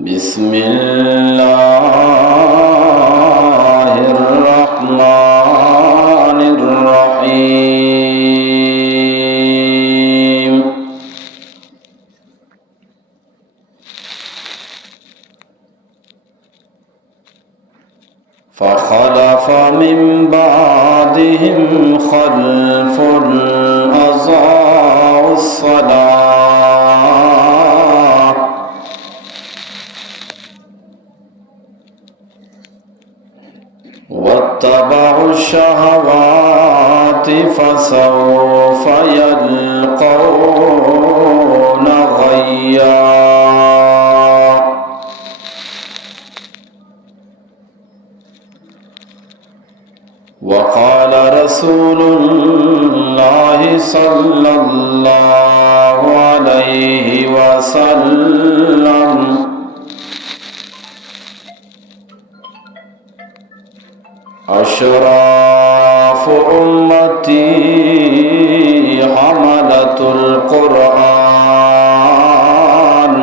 بسم الله الرحمن الرحيم فخلف من بعدهم خلف أضاعوا الصلاة واتبعوا الشهوات فسوف يلقون غيا وقال رسول الله صلى الله عليه وسلم أشراف أمتي حملة القرآن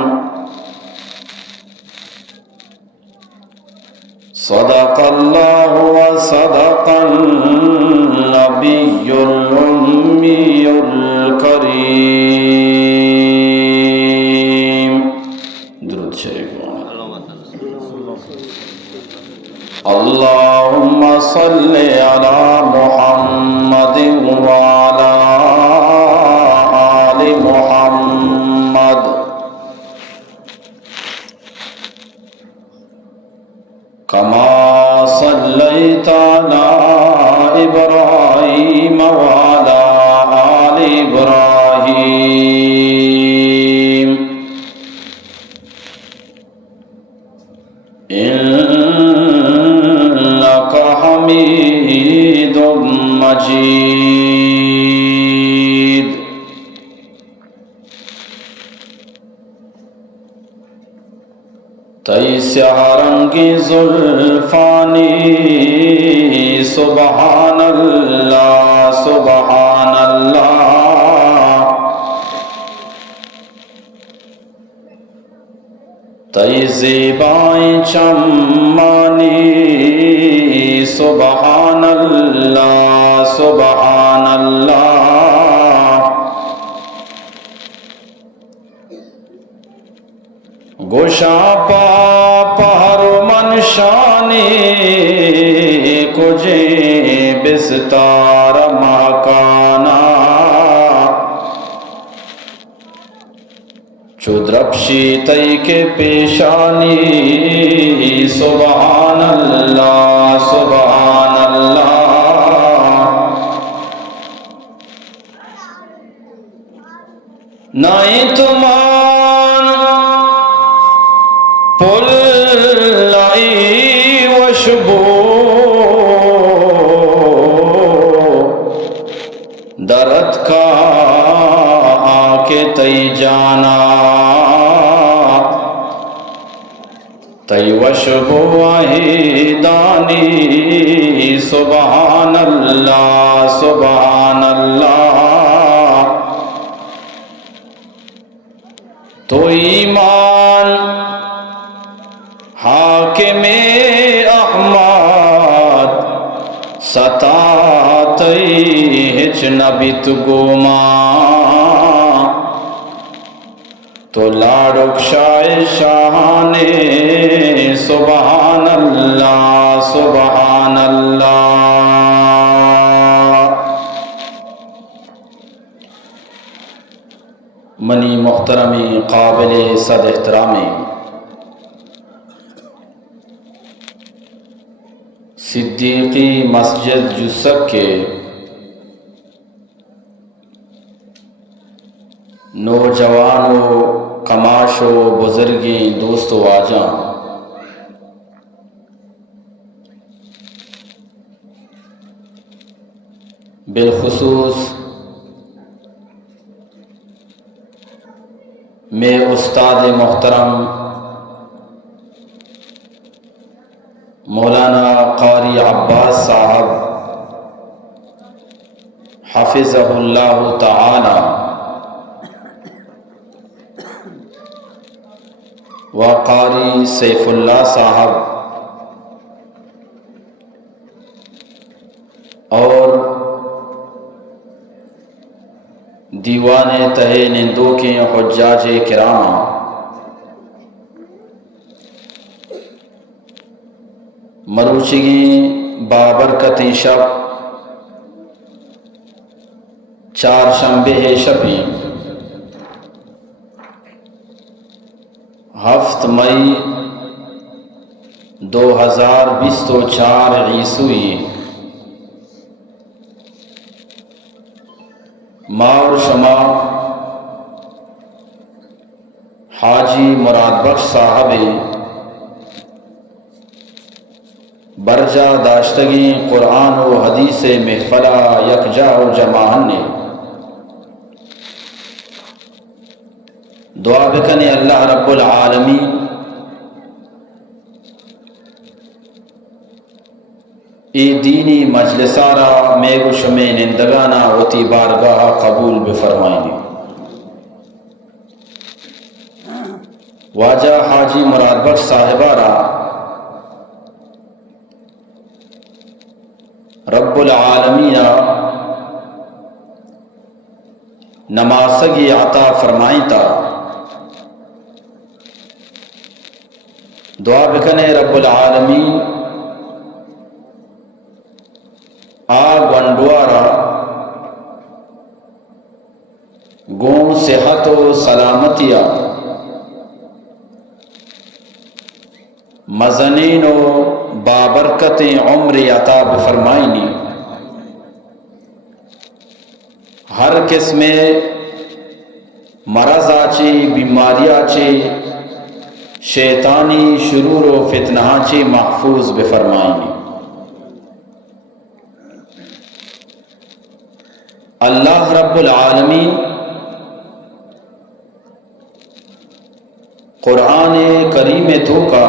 صدق الله وصدق النبي الأمي الكريم درود شريف اللهم صل على محمد وعلى آل محمد كما صليت على إبراهيم وعلى آل إبراهيم إنك حميد مجيد تیس رنگی زلفانی سبحان اللہ سبحان اللہ تئی زیبائیں چمانی سبحان اللہ سبحان اللہ گوشا پار منشانی کجے بستار مکانا چودرپشی تئی کے پیشانی سبحان اللہ سبحان اللہ نائی تمان پلائی وشبو درد کا آکے تئی جانا تئی وشبو آہی دانی سبحان اللہ سبحان اللہ تو ایمان حاکم احمد ستاتئی ہچ نبیت گوما تو لاڑک شاہ شاہانے سبحان اللہ سبحان اللہ منی محترمی قابل صد احترامی صدیقی مسجد جسک کے نوجوانوں کماشو بزرگیں دوستو آجاں بالخصوص میں استاد محترم مولانا قاری عباس صاحب حفظہ اللہ تعالی، و قاری سیف اللہ صاحب اور دیوان تہ نندو کے حجاج کرام مروچگی بابرکت شب چہارشنبے شبی 7 مئی 2024 عیسوی ما اور شما حاجی مراد بخش صاحب برجا داشتگی قرآن و حدیث محفلہ یکجا و جماعن نے دعا بکنے اللہ رب العالمین ای دینی مجلسارا میگو شمع نندگانا وتی بارگاہ قبول بفرمائنی. واجہ حاجی مراد بخش صاحبارا رب العالمین نماسگی عطا فرمائیں تا دعا بکنے رب العالمین گنڈوارا گون صحت و سلامتیا مزنین و بابرکت عمر عطا بفرمائنی. ہر قسم مرض آچے بیماری آچے شیطانی شرور و فتنہ آچے محفوظ بفرمائنی. اللہ رب العالمین قرآن کریم تو کا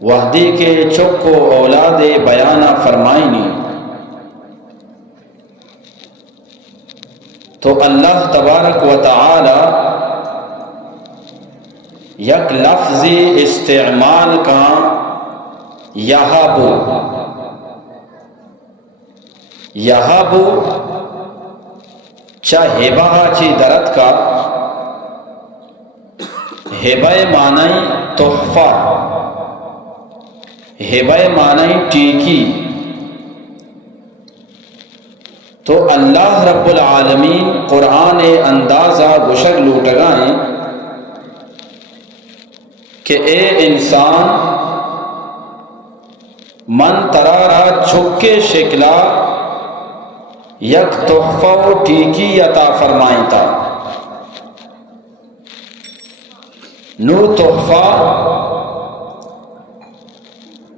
وحدی کے چک و اولاد بیانہ فرمائنی تو اللہ تبارک و تعالی یک لفظ استعمال کا یہابو چاہے ہبہ چی درد کا ہبہ معنی تحفہ ہبہ معنی ٹیکی تو اللہ رب العالمین قرآن اندازہ گشک لوٹگائیں کہ اے انسان من ترارا چھکے شکلا یک تحفہ و ٹیکی عطا فرمائیں تا. نو تحفہ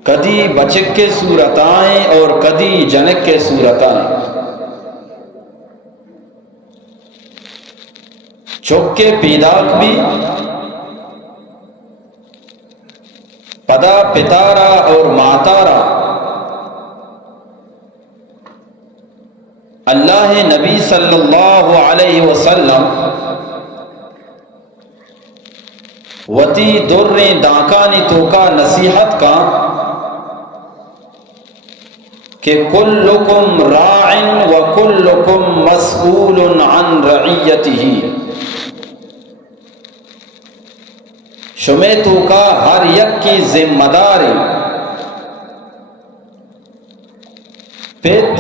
کدی بچک کے صورتائیں اور کدی جنک کے صورتائیں. چک کے پیداک بھی پدا پتارا اور ماتارا اللہ نبی صلی اللہ علیہ وسلم وتی در داکانی توکا نصیحت کا کہ کلکم راع و کلکم مسئول عن رعیتہ، شمع توکا ہر یک کی ذمہ داری پیت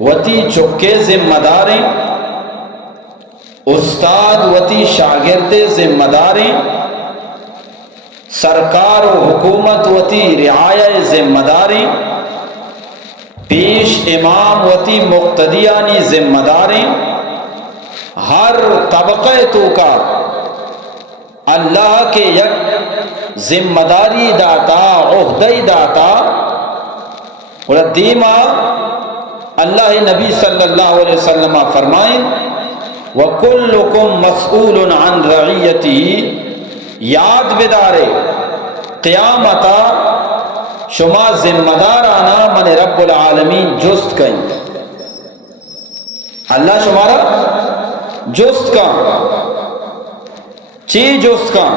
وتی چکے ذمہ داری استاد وتی شاگرد ذمہ داری سرکار و حکومت وتی رعایہ ذمہ داری پیش امام وتی مقتدیانی ذمہ داری ہر طبقہ تو کا اللہ کے یک ذمہ داری داتا عہدہ داتا اور دیما اللہ نبی صلی اللہ علیہ وسلم فرمائیں وَكُلُّكُمْ مَسْئُولٌ عَنْ رَعِيَّتِهِ، یاد بدارے قیامتا شما ذمہ دارانا من رب العالمین جست کہیں. اللہ شمارا جست کا چی جست کا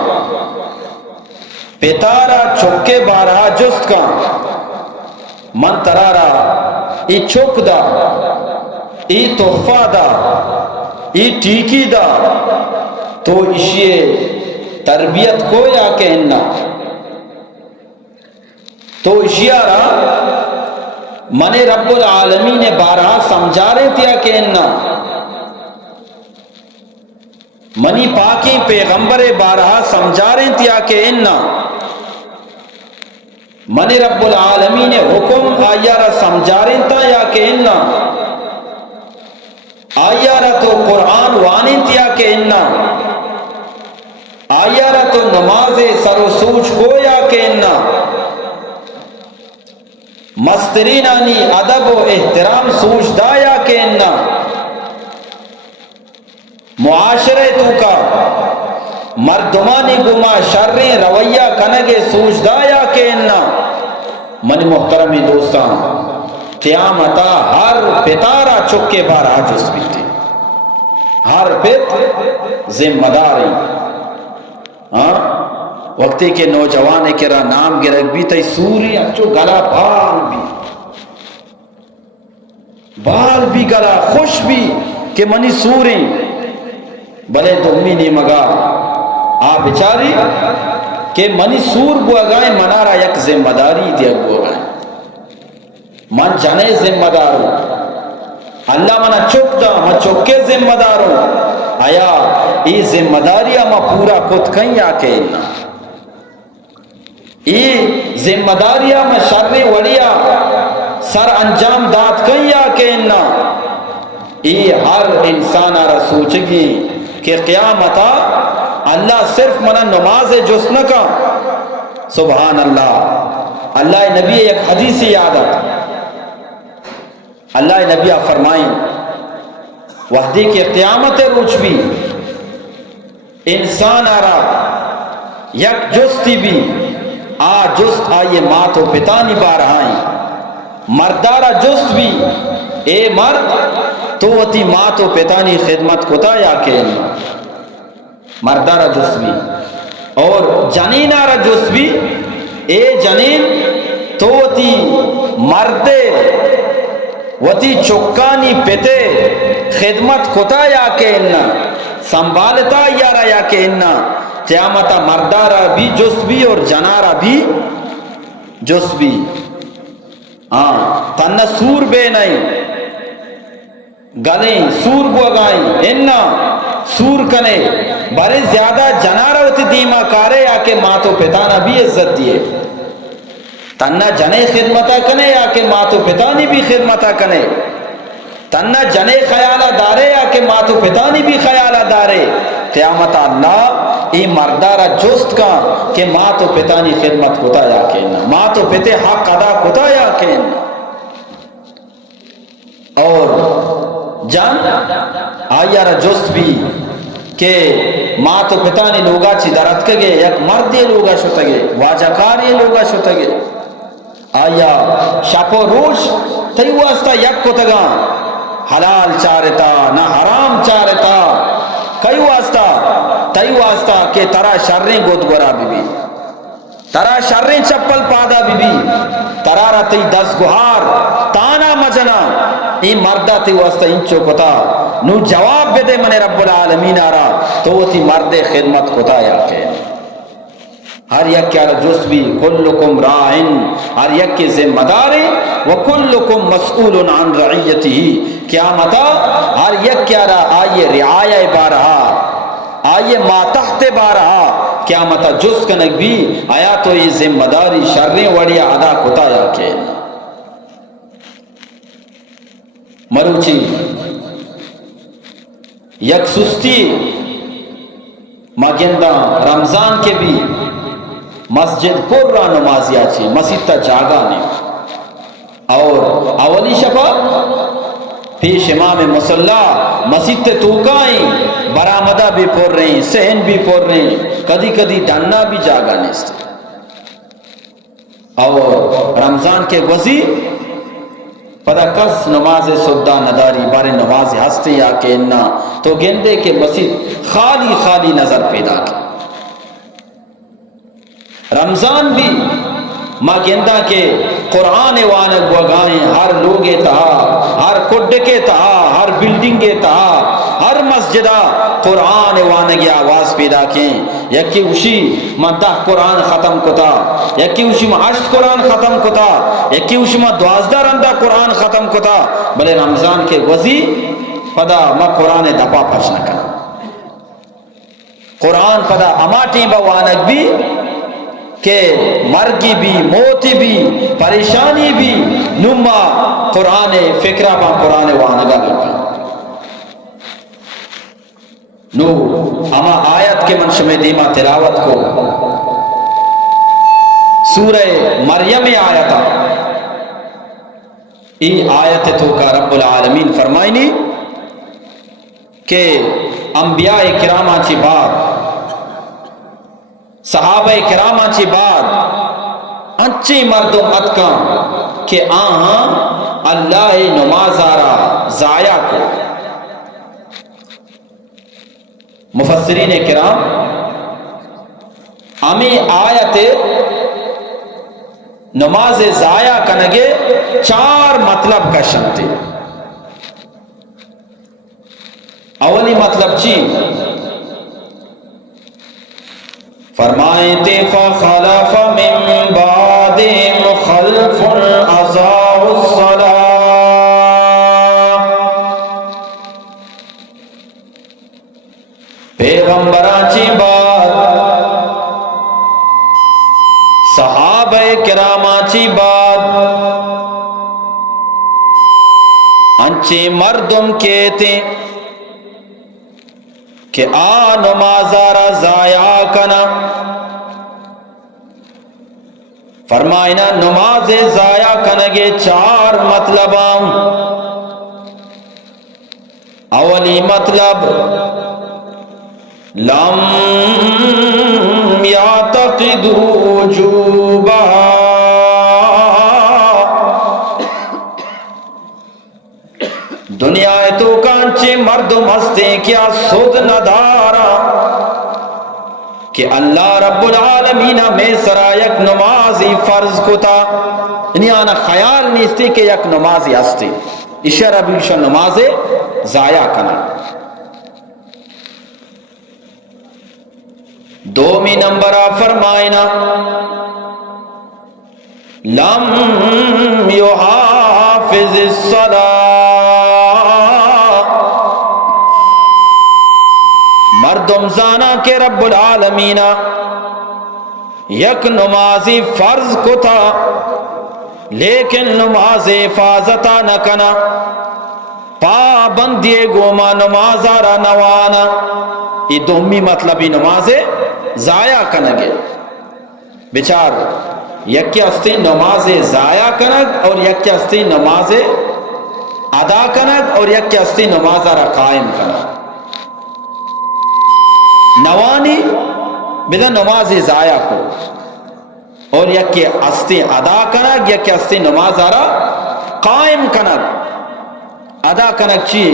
پتارا چکے بارہا جست کا من ترارا ای چک دا ای تحفہ دا ای ٹیکی دا تو اشیے تربیت کو یا کہنا تو اشیارا من رب العالمین نے بارہا سمجھا رہے تھیا کہنا منی پاکی پیغمبر بارہا سمجھا رہے تھیا کہنا من رب العالمین نے حکم آیارا سمجھا رہے تھا یا کہنا آیارا تو قرآن وانی تھیا کہنا آیارا تو نماز سر و سوچ کو یا کہنا مسترینانی ادب و احترام سوچ دا یا کہنا معاشرے تو کا مردمانی گما شریں رویہ کنگے سوچ دا یا کہنا من محترمی دوستان قیامتا ہر پتارا چکے بارا جس بیتے ہر پت ذمہ داری وقتی کے نوجوانے کرا نام گرگ بھی تی سوری اچھو گلا بال بھی گلا خوش بھی کہ منی سوری بلے دمی نہیں مگا آ بچاری کہ منی سور بو گائیں منارا یک ذمہ داری دیا بو گائیں من جانے ذمہ داروں اللہ منا چک دا میں چکے ذمہ داروں آیا ای ذمہ داریا میں پورا کت کہیں یا کہنا ای ذمہ داریا میں شر وڑیا سر انجام دات کہیں یا کہنا ای ہر انسان آرہ سوچ گی کہ قیامتا اللہ صرف منا نماز جسن کا سبحان اللہ اللہ نبی ایک حدیث یاد آتا اللہ نبی فرمائیں وحدی کے قیامت روچ بھی انسان آرا یک جستی بھی جست آئیے مات و پتانی بارہائیں مردارا جست بھی اے مرد تو وتی مات و پتانی خدمت کتا یا کہنا مردارا جست بھی اور جنین آرا جست بھی اے جنین تو وتی مردے وتی چکانی پتے خدمت کتا یا کہنا سنبھالتا یارا یا کہنا قیامتا مردارا بھی جس بھی اور جنارا بھی جس بھی تنہ سور بے نہیں گلیں سور بوگائیں انہا سور کنے بڑے زیادہ جنارا ہوتی دیما کارے یا کہ ماتو پتانا بھی عزت دیے تنہ جنے خدمتا کنے یا کہ ماتو پتانی بھی خدمتا کنے تنہ جنے خیالہ دارے یا کہ ماتو پتانی بھی خیالہ دارے قیامت اللہ ای مردارا جست کا کہ ماتو پتانی خدمت کتا یا کہنا ماتو پتے حق ادا کتا یا کہنا اور جان آیارا جست بھی کہ ماتو پتانی لوگا چی درد کگے یک مردی لوگا شتگے واجکاری لوگا شتگے آیا شاپو روش تی واسطہ یک کتگا حلال چارتا نہ حرام چارتا کئی واسطہ تی واسطہ کہ ترا شریں گود گورا بی بی ترا شریں چپل پادا بی بی ترا را تی دس گوھار تانا مجنا ای مردہ تی واسطہ انچو کتا نو جواب بے دے من رب العالمین آرا تو تی مرد خدمت کتا یا کہ ہر یک کیا جس بھی کلکم راعن ہر یک کے ذمہ داری وکلکم مسئول عن رعیتی قیامتا ہر یک کیا آئیے رعایہ بارہا آئیے ماتحت بارہا قیامتا جس کنک بھی آیا تو یہ ذمہ داری شریں وڑیا ادا کتا یا کہ مروچی یک سستی مگندہ رمضان کے بھی مسجد پر را نمازی آچی مسجد تا جاگا نہیں اور اولی شفا پیش امام مسلح مسجد تے توکائیں برآمدہ بھی پور رہے ہیں سہن بھی پور رہے ہیں کدی کدی ڈننا بھی جاگا نہیں اور رمضان کے وزی پدا کس نماز سدا نداری بارے نماز ہستے یا کہ نہ تو گندے کے مسجد خالی خالی نظر پیدا کی. رمضان بھی ما گندہ کے قرآن وانگ وگائیں ہر لوگ تہا، ہر کڈ کے تہا، ہر بلڈنگ کے تہا، ہر مسجدہ قرآن وانگ آواز پیدا کیں. یکی اوشی ما 10 قرآن ختم کتا، یکی اوشی ما 8 قرآن ختم کتا، یکی اوشی ما 12 رندہ قرآن ختم کتا. بلے رمضان کے وزی پدا ما قرآن دپا پرش نہ کنا. قرآن پدا اماٹی بوانک بھی کہ مرگی بھی، موتی بھی، پریشانی بھی نما قرآن فکرہ با قرآن وانگا لگا. نو اما آیت کے منشم دیما تلاوت کو سورہ مریم آیتا ای آیت تو کا رب العالمین فرمائنی کہ انبیاء کرامہ چی بعد، صحابہ کرامہ چی بعد انچی مردم اتکاں کہ آہاں اللہ نمازارا ضائع کو. مفسرین کرام امی آیت نماز ضائع کنگے 4 مطلب کا شنتے. اولی مطلب چی فرمائیں تے فخلف من بعدهم خلف اضاعوا الصلاة. پیغمبران چی بات، صحابہ کراماں چی بات، انچے مردم کہتے کہ آ نمازارا ضائع کنا. فرمائنا نماز ضائع کنگے 4 مطلب. اولی مطلب لم یعتقدوا وجوبہا، دنیا تو کانچے مردم ہستے کیا سود ندارا کہ اللہ رب العالمین میں سرا یک نمازی فرض کتا. یعنی آنا خیال نیستی کہ یک نمازی ہستے اشارہ بیشا نماز ضائع کنا. دومی نمبرہ فرمائنا لم یحافظ الصلاة، مردم زانا کے رب العالمین یک نمازی فرض کو تھا لیکن نماز حفاظتا نہ کنا، پابندی گوما نمازارا نوانا. یہ دومی مطلبی نماز ضائع کنگے. بچار یکی ہستی نماز ضائع کنگ اور یکی ہستی نماز ادا کنگ اور یکی ہستی نمازارا قائم کنگ. نوانی بدن نماز ضائع کو اور یکی ہستی ادا کنگ، یکی ہستی نمازارا قائم کنگ. ادا کنگ چی؟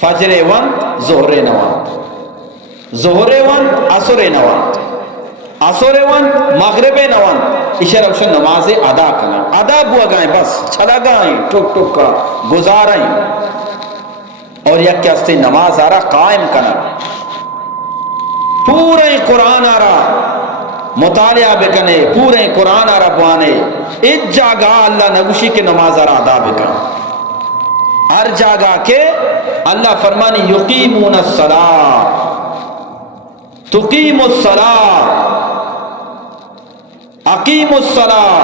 فجر وقت ظہر نوان، ظہر وقت عصر نوان، عصر وقت مغرب نوان. اشارہ روشن نماز ادا کنگ. ادا بوا گائیں بس چھلا گائیں ٹک ٹک کا گزاریں. اور یک ہستی نماز آرہ قائم کنگ، پورے قرآن آرہ مطالعہ بکنے، پورے قرآن آرہ بوانے. ایک جاگہ اللہ نگوشی کے نماز آرہ ادا بکن. ہر جاگہ کے اللہ فرمانی یقیمون الصلاة، تقیم الصلاة، اقیم الصلاة.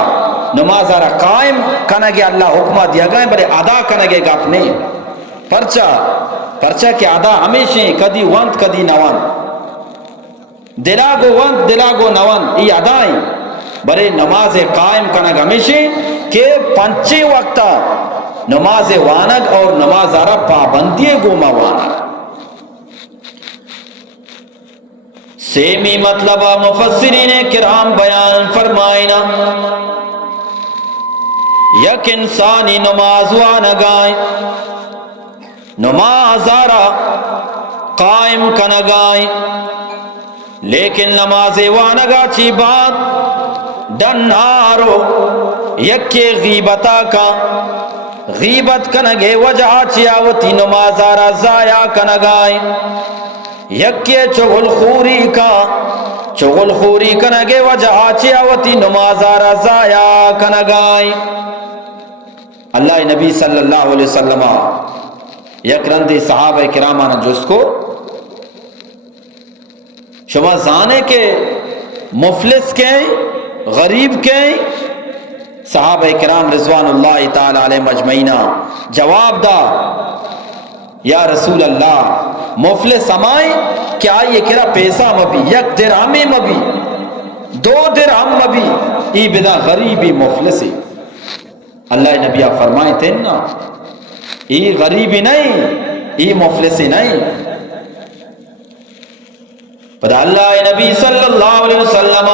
نماز آرہ قائم کنگے اللہ حکمہ دیا گئے بلے ادا کنگے گا اپنے. پرچہ کہ ادا ہمیشہ کدی وانت کدی نوان، دلاگو وانت دلاگو نوان، یہ ادائیں بلے نماز قائم کنگ ہمیشہ کہ 5 وقتہ نماز وانگ اور نماز آرہ پابندی گوما وانگ. سیمی مطلبہ مفسرین کرام بیان فرمائنا یک انسانی نماز وانگائیں نماز آرا قائم کنگائیں لیکن نماز وانگا چی بات ڈنارو یکی غیبتا کا غیبت کنگے وجہ چیاوتی نماز آرا ضائع کنگائیں یکی چغل خوری کا چغل خوری کنگے وجہ چیاوتی نماز آرا ضائع کنگائیں اللہ نبی صلی اللہ علیہ وسلم یک رندی صحابہ کرامانا جس کو شما زانے کے مفلس کے غریب کے صحابہ کرام رضوان اللہ تعالی علیہ مجمعین جواب دا یا رسول اللہ مفلس ہمائیں کیا یہ کرا پیسہ مبی یک درہمی مبی دو درہم مبی ای بدا غریبی مفلسی اللہ نبی فرمائے تھے نا ای غریبی نہیں ای مفلسی نہیں پر اللہ نبی صلی اللہ علیہ وسلم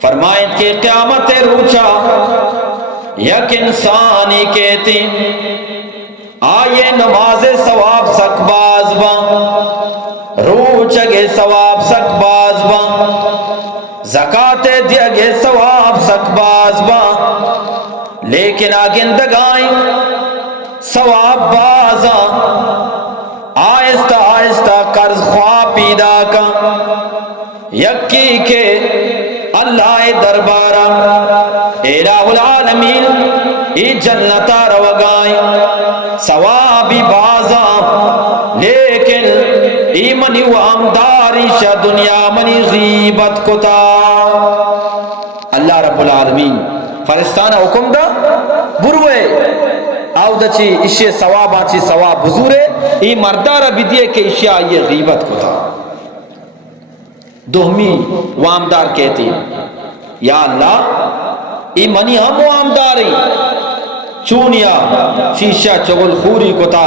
فرمائے کہ قیامت روچا یک انسانی کہتی آئے نماز ثواب سک باز با روچگے ثواب سک باز با زکاة دیگے ثواب سک باز با لیکن آگندگائیں ثواب بازا آہستہ آہستہ قرض خواہ پیدا کا یکی کے اللہ دربارہ الہ العالمین ای جنتا روگائیں ثوابی بازا لیکن ای منی وامداری شا دنیا منی غیبت کتا اللہ رب العالمین فرشتانہ حکم دا بروے آو دا چی اشی ثواب آچی ثواب بزورے ای مردارہ بھی دیئے کہ اشی آئیے غیبت کو تھا دوہمی وامدار کہتی یا اللہ ای منی ہم وامداری چونیا شیشہ چگل خوری کو تا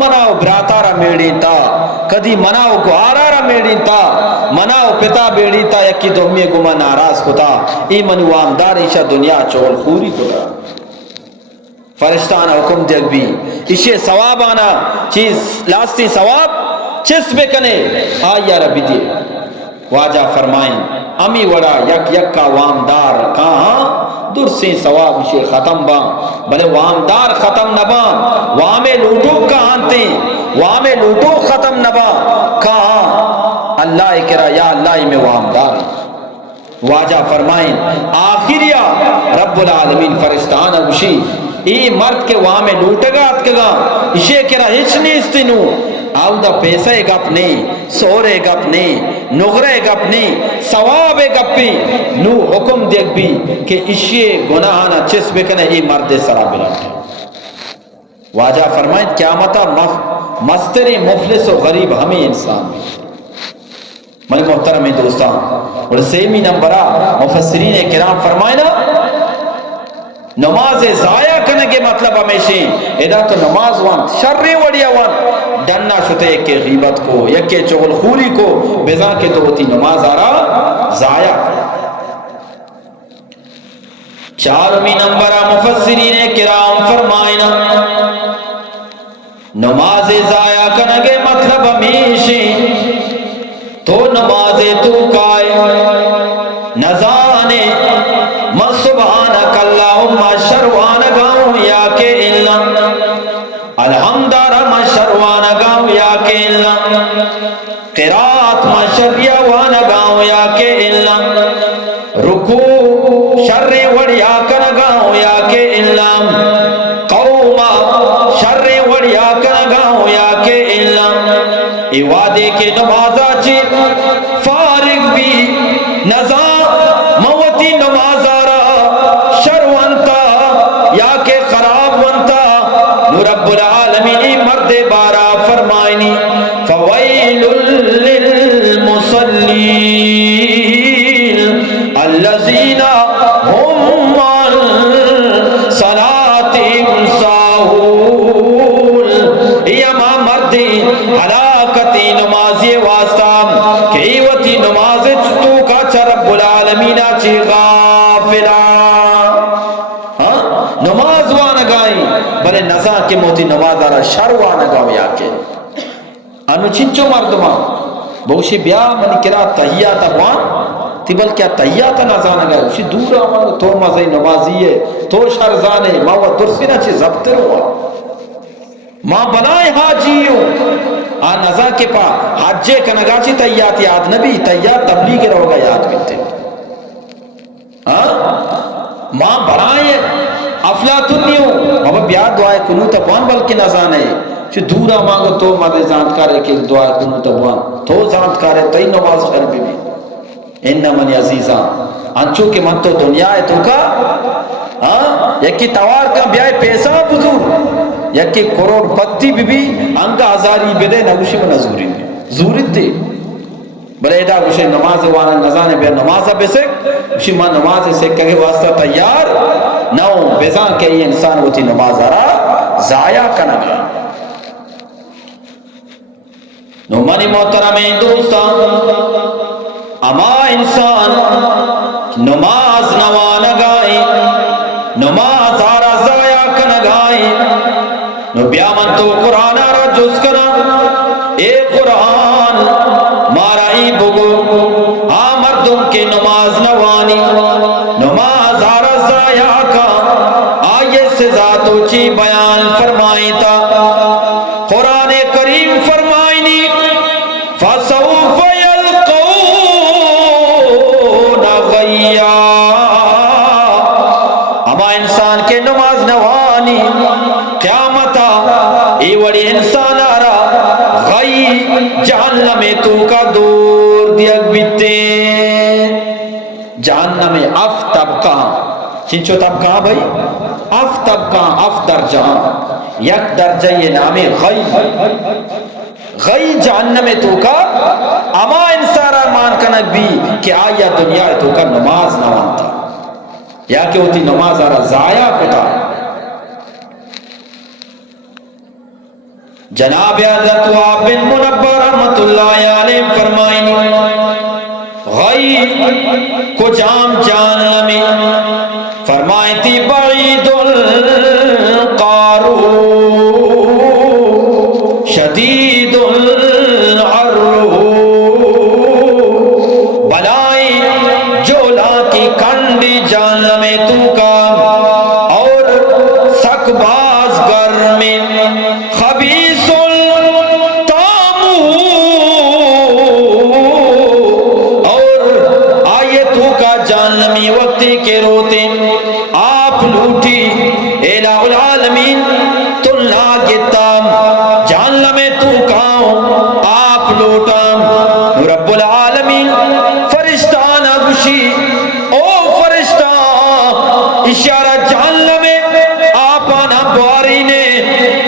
مناو براتارا میڑی تا کدی مناو گوارارا میڑی تا مناو پتا بیڑی تا یکی دوہمی گمہ ناراض کو تا ای منی وامدار ایشہ دنیا چگل خوری کو تا فرشتانہ حکم دیکھ بھی اسے ثواب آنا چیز لاستی ثواب چس بے کنے آیا ربی دیے واجہ فرمائیں امی وڑا یک یک کا وامدار کہاں درسی ثواب اسے ختم با بلے وامدار ختم نبا وامے لوٹو کہاں تے وامے لوٹو ختم نبا کہاں اللہ کرا یا اللہ میں وامدار واجہ فرمائیں آخریا رب العالمین فرشتانہ گوشی ای مرد کے وہاں میں لوٹگا اتکگا اسے کرا ہچ نہیں استنو آو دا پیسہ گپ نہیں سورے گپ نہیں نغرے گپ نہیں ثواب گپی نو حکم دیکھ بھی کہ اسے گناہانا چس بکنے ای مرد سرا بلانتے واجہ فرمائیں قیامتا مستری مفلس و غریب ہمیں انسان میں محترم دوستان اور سیمی نمبرہ مفسرین کرام فرمائیں نماز ضائع کرنے کے مطلب ہمیشہ ادا تو نماز وان شر وڑیا وان ڈننا شتے ایک غیبت کو یک چغل خوری کو بیزا کے تو ہوتی نماز آرا ضائع چارمی نمبرہ مفسرین کرام فرمائنا نماز ضائع کرنے کے مطلب ہمیشہ تو نماز تو کائے نزانے سبحانک اللہم شروان گاؤں یا کہ اللہ الحمدارہ ما شروان گاؤں یا کہ اللہ قرآت ما شریوان گاؤں یا کہ اللہ رکوع شر وڑیا کن گاؤں یا کہ اللہ قوما شر وڑیا کن گاؤں یا کہ اللہ ای وعدے کے نمازہ چی فارغ بھی نظام موتی نمازہ یا کہ خراب ونتا نو رب العالمین مرد بارا فرمائنی فویل للمصلین الذین هم عن صلاتهم ساہون یما مرد ہلاکتی نمازی واسطہ کہ ایوتی نماز چتو کا چھ رب العالمین چی غافلہ نماز وانگائی بلے نزا کے موتی نماز آرہ شر وانگاو یا کے انو چنچو مردما بوشی بیا منی کرا تحییات وان تی بلکہ تحییات نزانگا بوشی دور آمانو تو مزای نمازی ہے تو شرزانے ما وہ درسینا چی زبتر ہوا ما بنائے حاجیوں آ نزا کے پا حجے کنگا چی تحییات یاد نبی تحییات تبلیغ روگا یاد بیتے ماں بڑھائے افلاطونیوں بابا بیاد دعائے کنوتا بوان بلکہ نزانے چھ دورا مانگو تو مدے زانتکارے کہ دعائے کنوتا بوان تو زانتکارے تئی نماز خیر بھی انہ منی عزیزان انچو کہ من تو دنیا ہے تو کا یکی توار کا بیائے پیسہ بزور یکی کروڑ پتی بھی انگا ہزاری بدے نگوشی میں نزوری زورت دے بلے ایڈا گوشے نماز وانا نزانے بے نمازہ بے سک گوشی ماں نماز سے کہے واسطہ تیار نو بیزان کہ یہ انسان ہوتی نماز آرہا ضائع کنگا نو منی محترم دوستان اما انسان نماز نوانگائی نماز آرہ ضائع کنگائی نو بیامن تو قرآن آرہ جس کنا اے قرآن مارا ای بگو مردم کے نماز نوانی نماز آرہ ضائع کا آیت سے ذاتو چی بیان فرمائی تا قرآن کریم فرمائنی فَسَوْفَ يَلْقَوْنَ غَيَّا اما انسان کے نماز نوانی قیامتا ای وڑی انسان آرہ غی جہنم تو کا دور دیگ بیتے جہنم اف طبقہ چنچو طبقہ بھائی اف طبقہ اف درجہ یک درجہ یہ نام غی غی جہنم تو کا اما انسارا مان کنک بھی کہ آیا دنیا تو کا نماز نہ مانتا یا کہ ہوتی نماز آرہ ضائع کتا جناب حضرت وہب بن منبہ رحمت اللہ علیہ فرمائنی غی کو جام جہنمی فرمائیتی بعید القارو شدید العرو بلائی جولا کی کنڈی جہنم تو کا اور سکباز گرمی خبیث الطامو اور آیتوں کا جہنمی وقتی کے روتے آپ لوٹی الہ العالمین تلنا گتام جہنم تو کاؤں آپ لوٹام رب العالمین فرشتان اگشی او فرشتان اشارہ جہنم آپ آنا بواری نے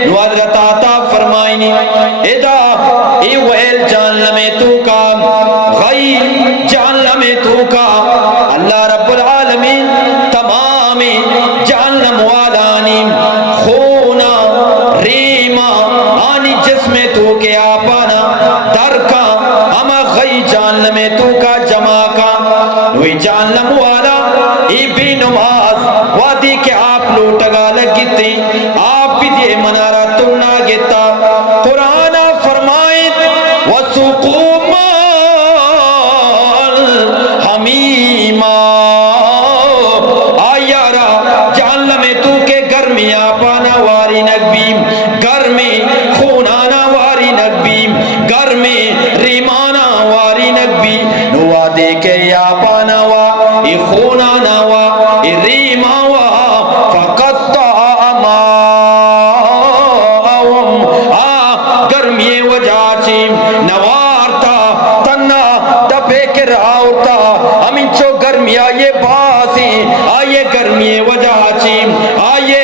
حضرت آتا فرمائنی ادا ای ویل جہنم تو کا غی جہنم تو کا اللہ رب العالمین تمامی جہنم والانی خونا ریما آنی جسم تو کے آپانا درکا اما غی جہنم تو کا جمع کا نوی جہنم والا ای بھی نماز وادی کے آپ لوٹگا لگتے آپ بھی دیئے منارہ تمنا گتا قرآن فرمائد وَسُقُوا مَاءً حَمِيمًا آیارا جہنم تو کے گرمی آپانا واری نگبیم گرمی خونانا واری نگبیم گرمی ریمانا واری نگبی نوا دے کے آپانا وا ای خونانا وا ای ریما وا فقط گرمی وجہ چیم نوارتا تنہ دبے کے راوتا ہمیں چو گرمی آئے باسی آئے گرمی وجہ چیم آئے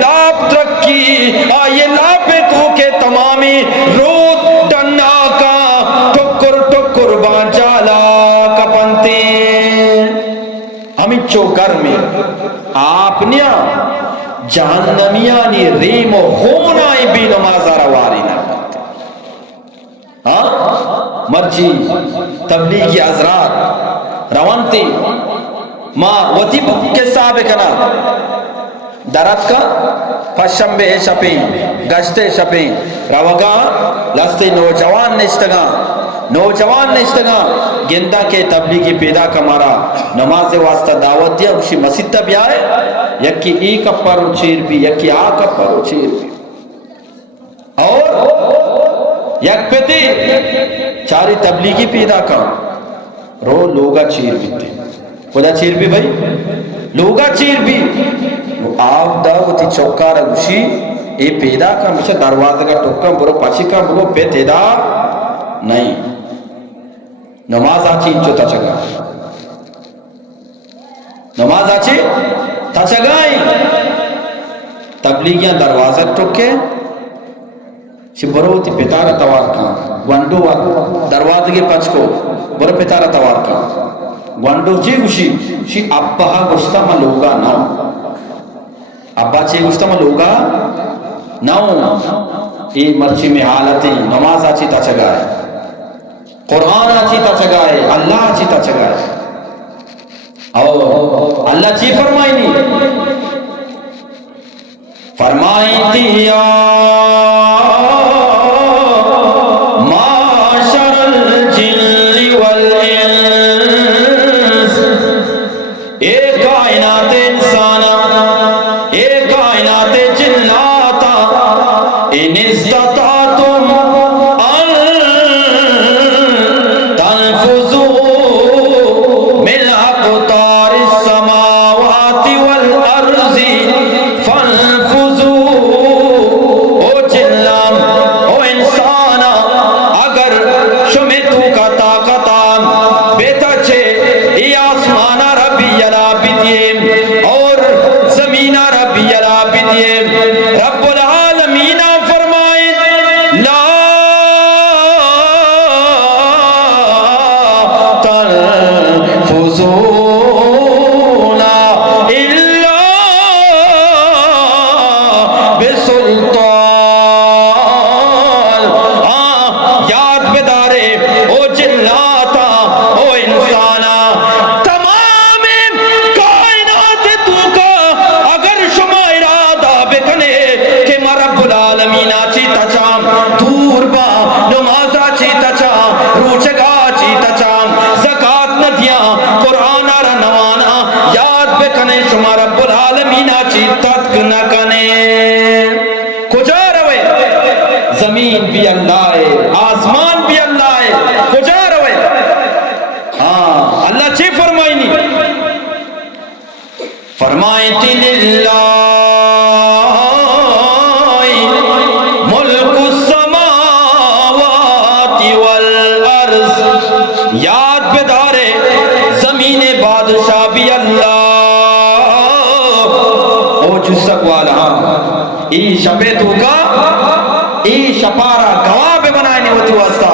لاپ ترکی آئے لاپ تو کے تمامی روت ڈننا کا ٹکر ٹکر بانچالا کپنتے ہمیں چو گرمی آپ نیا جہنمیانی ریم و خونائی بھی نماز رواری نہ مرجی تبلیغی حضرات روانتی ماں وطیب کے صحابے کنا درات کا پشمبے شپیں گشتے شپیں روگا لستے نوجوان نشتگا گندہ کے تبلیغی پیدا کمارا نماز واسطہ دعوت دیا اسی مسجد تب آئے یکی ای کپر چیر بھی یکی آ کپر چیر بھی اور یک پیتی چاری تبلیغی پیدا کر رو لوگا چیر بھی تھے خدا چیر بھی بھائی لوگا چیر بھی آپ دا وہ تی چوکارا گوشی اے پیدا کا مجھے دروازہ کا ٹکا برو پاچی کا برو پیتے دا نہیں نماز آچی انچو تا چگا نماز آچی تا چگائی تبلیغیاں دروازہ ٹکے چی برو تی پیتارا توار کھا گوانڈو دروازہ کے پچ کو برو پیتارا توار کھا گوانڈو چی گوشی چی ابا گوشتا ما لوگا ناؤ ابا چی گوشتا ما لوگا ناؤ ای مرچی میں حالتی نماز آچی تا چگائے قرآن آچی تا چگائے اللہ آچی تا چگائے اور اللہ چی فرمائی نہیں فرمائی تھی یا معاشر الجن والانس اے کائنات انسانا اے کائنات جناتا ان استطاعتم ان تنفذوا من اقطار السماوات والارض فانفذوا او جنام او انسانا اگر شمیتو کا طاقتان بیتا چھے ای آسمانا ربی یلا بدیم اور زمینہ ربی یلا بدیم رب العالمین فرمائے لا تنفذون الا بسلطان یاد بدارے او جناتا او انسانا تمام کائنات تو کا اگر شما ارادہ بکنے کہ ما رب العالمین آچی تچام دور با نماز آچی تچام روچگا آچی تچام زکاة ندیا قرآن آرہ نوانا یاد بکنے شما رب العالمین آچی تتک نکنے کجا روے زمین بھی اللہ ہے آسمان بھی اللہ ہے کجا روے ہاں اللہ چی فرمائی نہیں فرمائی تھی للہ ملک السماوات والارض یاد بدارے زمین بادشاہ بھی اللہ او جسک والا ای شپے تو کا ای شپارا گواب بنائے نہیں ہوتی واسطہ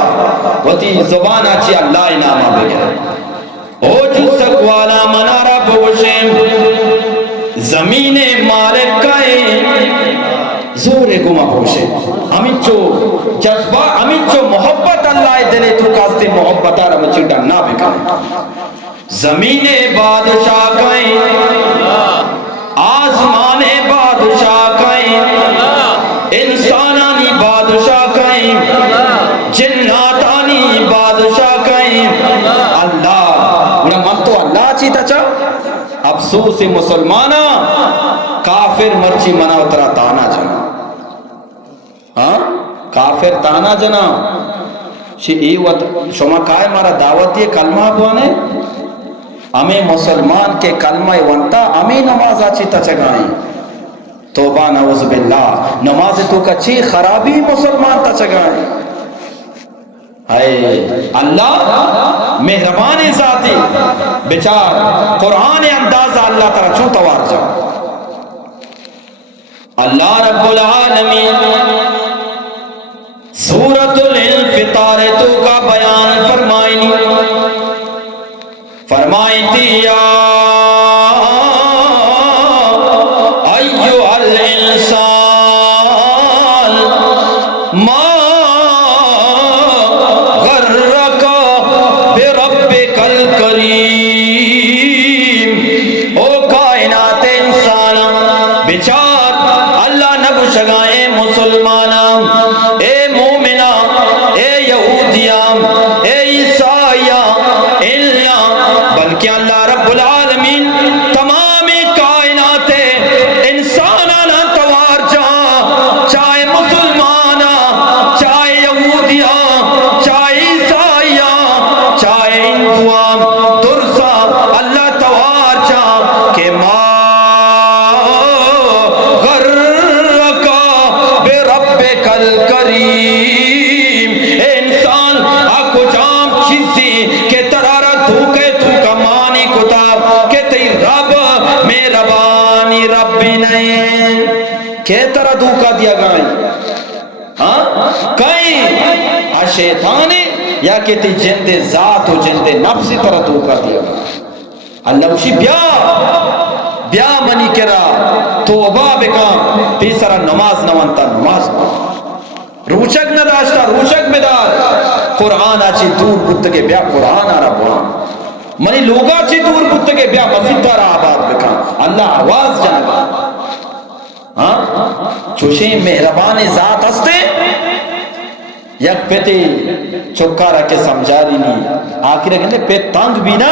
ہوتی زبان آچی اللہ انامہ بگئے او جسک والا منارا بوشیم زمین مالک کائیں زور گمہ بوشے ہمیں چو جذبہ ہمیں چو محبت اللہ دلے تو کاستے محبت آرہ مچی ڈننا بکائیں زمین بادشاہ کائیں آسمان بادشاہ کائیں انسانانی بادشاہ کائیں جناتانی بادشاہ کائیں اللہ انہیں من تو اللہ چیتا چاہ افسوس مسلمانہ کافر مرچی منا اترا تانا جنا ہاں کافر تانا جنا شما کائے مارا دعوتی کلمہ بوانے ہمیں مسلمان کے کلمہ ونتا ہمیں نماز آچی تا چگائیں توبہ نعوذ باللہ نماز تو کچھی خرابی مسلمان تا چگائیں اللہ مہربان ذاتی بچار قرآن اندازہ اللہ تعالیٰ چون توار جا اللہ رب العالمین سورۃ الانفطار تو کا بیان فرمائنی فرمائی تھی یا ایوہ الانسان ما غرک بربک الکریم او کائنات انسان کہ اللہ رب العالمین تمامی کائنات انسانانا توار جہاں، چاہے مسلمانا، چاہے یہودیاں، چاہے عیسائیاں، چاہے ہندوان، درسا اللہ توار جہاں کہ ما غرکا بربک الکریم، اے انسان آکو جام چیزی کہ ترارا دھوکے تو کمانی کتاب کہ تی رب مہربانی ربی نہیں کہ ترہ دھوکا دیا گئے کہیں شیطانی یا کہ تی جند ذات و جند نفسی طرح دھوکا دیا گئے اللہ اسی بیا منی کرا توبہ بکام تیسرا نماز نوانتا نماز روچک نداشتا روچک بدار قرآن آچی دور بودتگے بیا قرآن آرہ بوان منی لوگا چی دور بودتگے بیا مسجد آرہ آباد بکام اللہ آواز جانگا چوشیں مہربان ذات ہستے یک پیتے چکا رکھے سمجھا دی نہیں آخر کہتے پہ تنگ بھی نا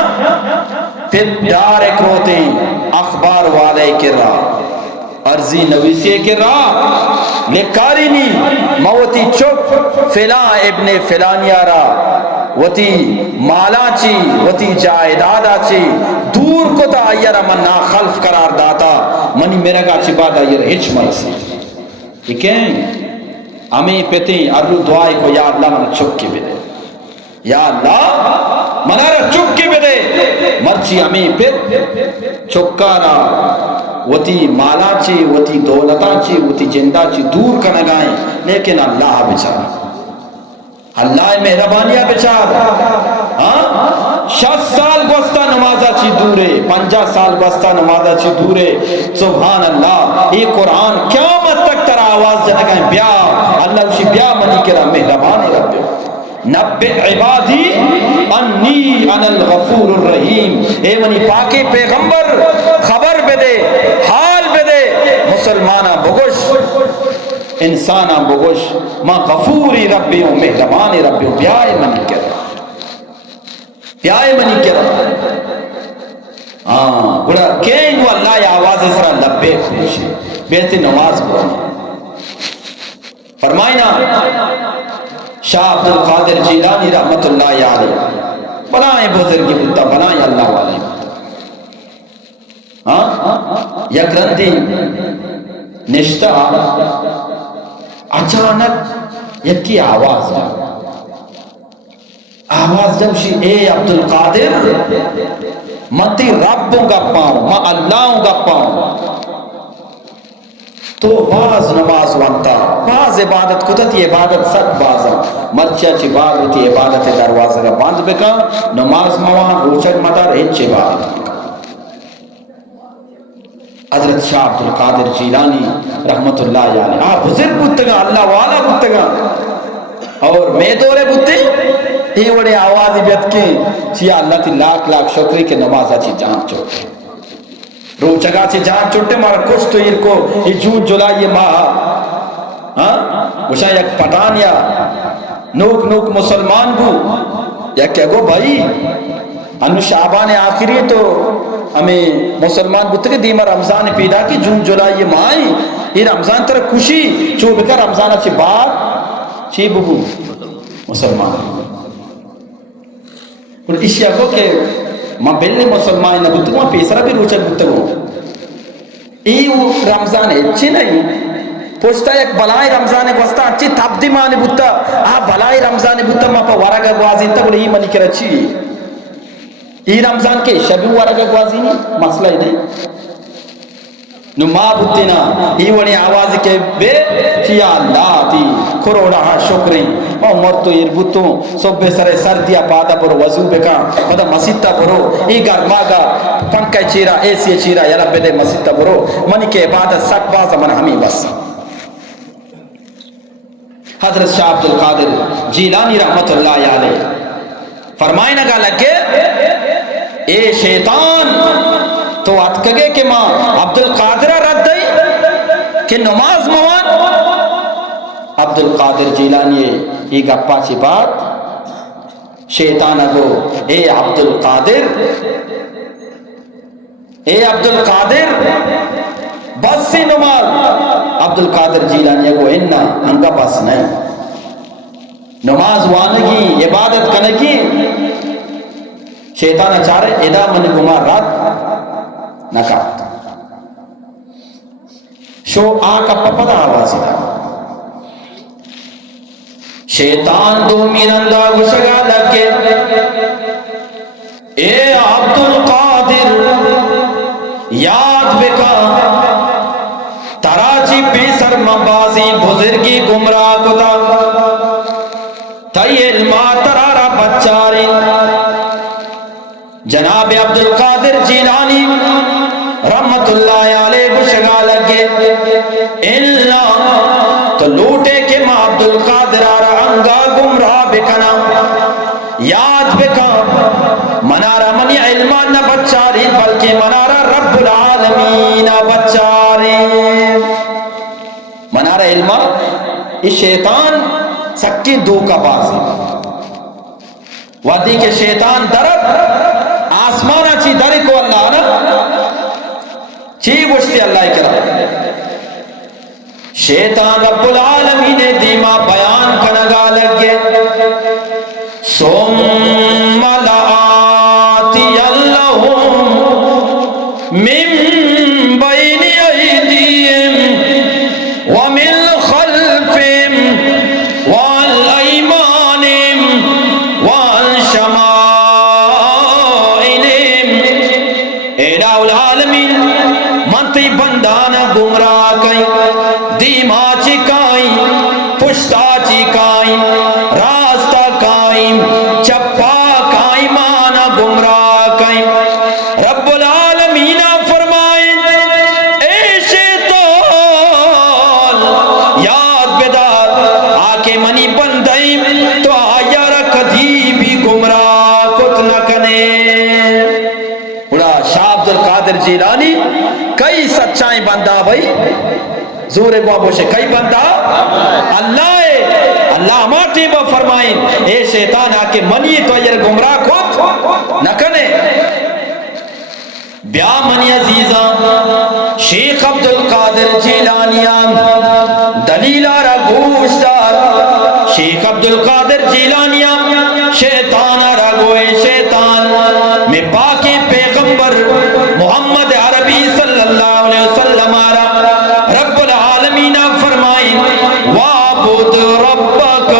پہ ڈار ایک روتے اخبار والے کے راہ عرضی نویسی کے راہ لکاری نہیں موتی چک فلاں ابن فلانیارا وتی مالا چی وتی جائدادا چی دور کو تا آئیرہ من ناخلف قرار داتا منی میرا گا چی بعد آئیر ہچ مرسی یہ کہیں ہمیں پیتے ارلو دعائی کو یا اللہ من چک کے بدے یا اللہ منارا چک کے بدے مرچی ہمیں پھر چکارا وتی مالا چی وتی دولتا چی وتی جندہ چی دور کا نگائیں لیکن اللہ بچارا اللہ مہربانیہ بچارا 60 سال گوستا نمازہ چی دورے 50 سال گوستا نمازہ چی دورے سبحان اللہ یہ قرآن قیامت تک ترہ آواز جنگائیں بیا اللہ اسی بیا منی کرا مہربانی رب نبئ عبادی انی انا الغفور الرحیم اے منی پاکی پیغمبر خبر بدے حال بدے مسلمانہ بگوش انسانہ بگوش ما غفوری ربی ہوں مہربانی ربی ہوں بیائے منی کرا بیائے منی کرا گوڑا کینگو اللہ یا آواز اس طرح لبے خوشی بیتی نماز بولنے فرمائنا شاہ عبد القادر جیلانی رحمت اللہ علیہ بنائیں بزرگی بودتا بنائیں اللہ والے یک رندی نشتہ اچانک یکی آواز جوشی اے عبد القادر متی ربوں گا پاؤں ما اللہوں گا پاؤں تو باز نماز وانتا باز عبادت کتت یہ عبادت سک بازا مرچہ چی باز ہوتی عبادت دروازہ کا باند بکا نماز موان روچک مدار ہچ عبادت بکا حضرت شاہ عبد القادر جیلانی رحمت اللہ علیہ آپ بزرگ بودتگا اللہ والا بودتگا اور میں دورے بودتے یہ وڑے آوازی بیت کے چیا اللہ تی لاکھ لاکھ شکری کے نمازہ چی جان چوکے رو چگا چی جان چوٹے مارا کچھ تو یہ کو یہ جون جولائی ماہ وشاں یک پٹان یا نوک نوک مسلمان بو یا کیا گو بھائی انو شعبان آخری تو ہمیں مسلمان بودتے کہ دیمہ رمضان پیدا کی جون جولائی ماہ یہ رمضان تر کشی چو بکر رمضان چی بار چی ببو مسلمان اور اشیاء کو کہ ماں بلنے مسلمان نبوتے گا پیسرہ بھی روچک بودتے گا ایو رمضان ہے اچھی نہیں پوچھتا ایک بلائی رمضان ہے بستا اچھی تب دی مانے بودتا بلائی رمضان ہے بودتا ماں پا وارگا گوازی تا بولے ہی منی کر اچھی ای رمضان کے شبی وارگا گوازی نہیں مسئلہ ہی نہیں نو ماں بودتی نا ای وڑی آواز کے بے چیا اللہ تی کروڑا شکری ماں مرتو ایر بودتوں صبح سرے سردیا پادا برو وضو بکا خدا مسیطہ برو ای گرماغا پنکہ چیرا ایسی چیرا یا رب دے مسیطہ برو منی کے عبادت سک بازا من ہمیں بس حضرت شاہ عبد القادر جیلانی رحمت اللہ علیہ فرمائے نگا لگے اے شیطان تو اتکگے کہ ماں عبد القادرہ رد دئی کہ نماز موان عبد القادر جیلانی یہ گپا چی بات شیطان گو اے عبد القادر بس سی نماز. عبد القادر جیلانی گو انہ انگا بس نہیں نماز وانگی عبادت کنگی. شیطان چارے ادا من گمار رات نکات شو آکا پپدا آوازی دا. شیطان دو میرندہ گشگا لگے اے عبد القادر یاد بکا تراجی پیسر مبازی بزرگی گمراہ کتا تئی علمہ ترارا بچاری. جناب عبد القادر جیلانی رحمت اللہ علیہ گشگا لگے اللہ تو لوٹے کہ ماں عبد القادر آرہ انگا گمراہ بکنا یاد بکا منارہ منی علمان نہ بچاری بلکہ منارہ رب العالمین بچاری. منارہ علمان اس شیطان سکی دو کا بازی وادی کے شیطان درد آسمانہ چی دری کو اللہ نا چی بشتی اللہ کرا. شیطان رب العالمین دیما بیان کنگا لگے ثم لآتی اللہم من بین ایدیہم ومن خلفہم وعن ایمانہم وعن شمائلہم. الہ العالمین منتی بندانا گمراہ کئی دیما چکائیں پشتا چکائیں راستہ کائیں چپا کائیں مانا گمراہ کائیں. رب العالمین فرمائیں اے شیطان یاد بیدار آکے منی بندائیں تو آیا رکھدی بھی گمراہ کت نکنے. بڑا شاہ عبد القادر جیلانی کئی سچائیں بندہ بھائی زور بابوشے کئی بندہ اللہ ماٹی با فرمائیں اے شیطان آکے منی تو یہ گمراہ کت نکنے. بیا منی عزیزاں شیخ عبد القادر جیلانیان دلیل آرہ گوشدار. شیخ عبد القادر جیلانیان شیطان آرہ گوئے شیطان میں باقی پیغمبر محمد عربی صلی اللہ علیہ وسلم آرہ رب العالمین فرمائیں وَعْبُدْ رَبَّكَ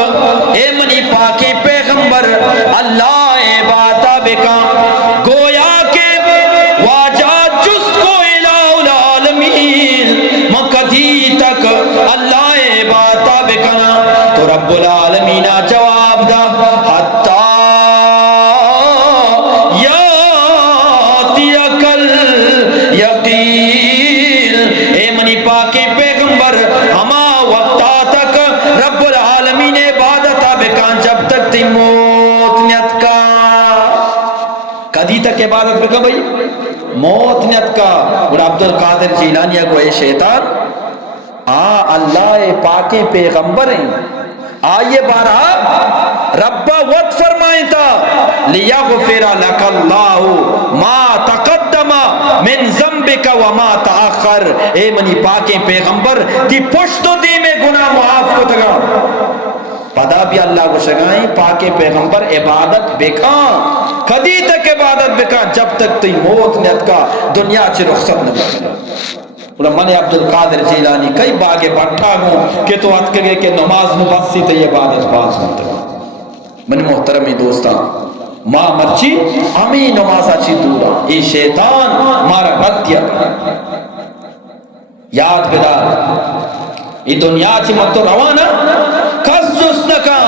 اے منی پاکی پیغمبر اللہ عبادت بکا گویا کہ واجہ جس کو الہ العالمین مکدی تک اللہ عبادت بکنا. تو رب العالمین جواب دا حتی یاتیک الیقین. اے منی پاکی پیغمبر ہما وقتا تک رب العالمین عبادت بکان جب تک تی موت نیت کا. کدی تک عبادت بکا بھئی موت نیت کا. اور عبد القادر جیلانی کو اے شیطان اللہ پاک پیغمبر ہیں آئیے بارہ ربا وقت فرمائیں تھا لیغفر لک اللہ ما تقدم من ذنبک وما تاخر. اے منی پاک پیغمبر تی پشت دی میں گناہ معاف کو تگا. پدا بھی اللہ کو شگائیں پاک پیغمبر عبادت بکان کدی تک عبادت بکان جب تک تی موت نیت کا دنیا چی رخصت نہ. من عبد القادر جیلانی کئی باغے بٹھا ہوں کہ تو ات کگے کہ نماز مبسی تے عبادت باز ہوتا ہے. من محترمی دوستان ماں مرچی ہمیں نماز اچھی دورا ای شیطان مارا غدیا یاد بیدار ای دنیا چی مت روانا کس جس نکا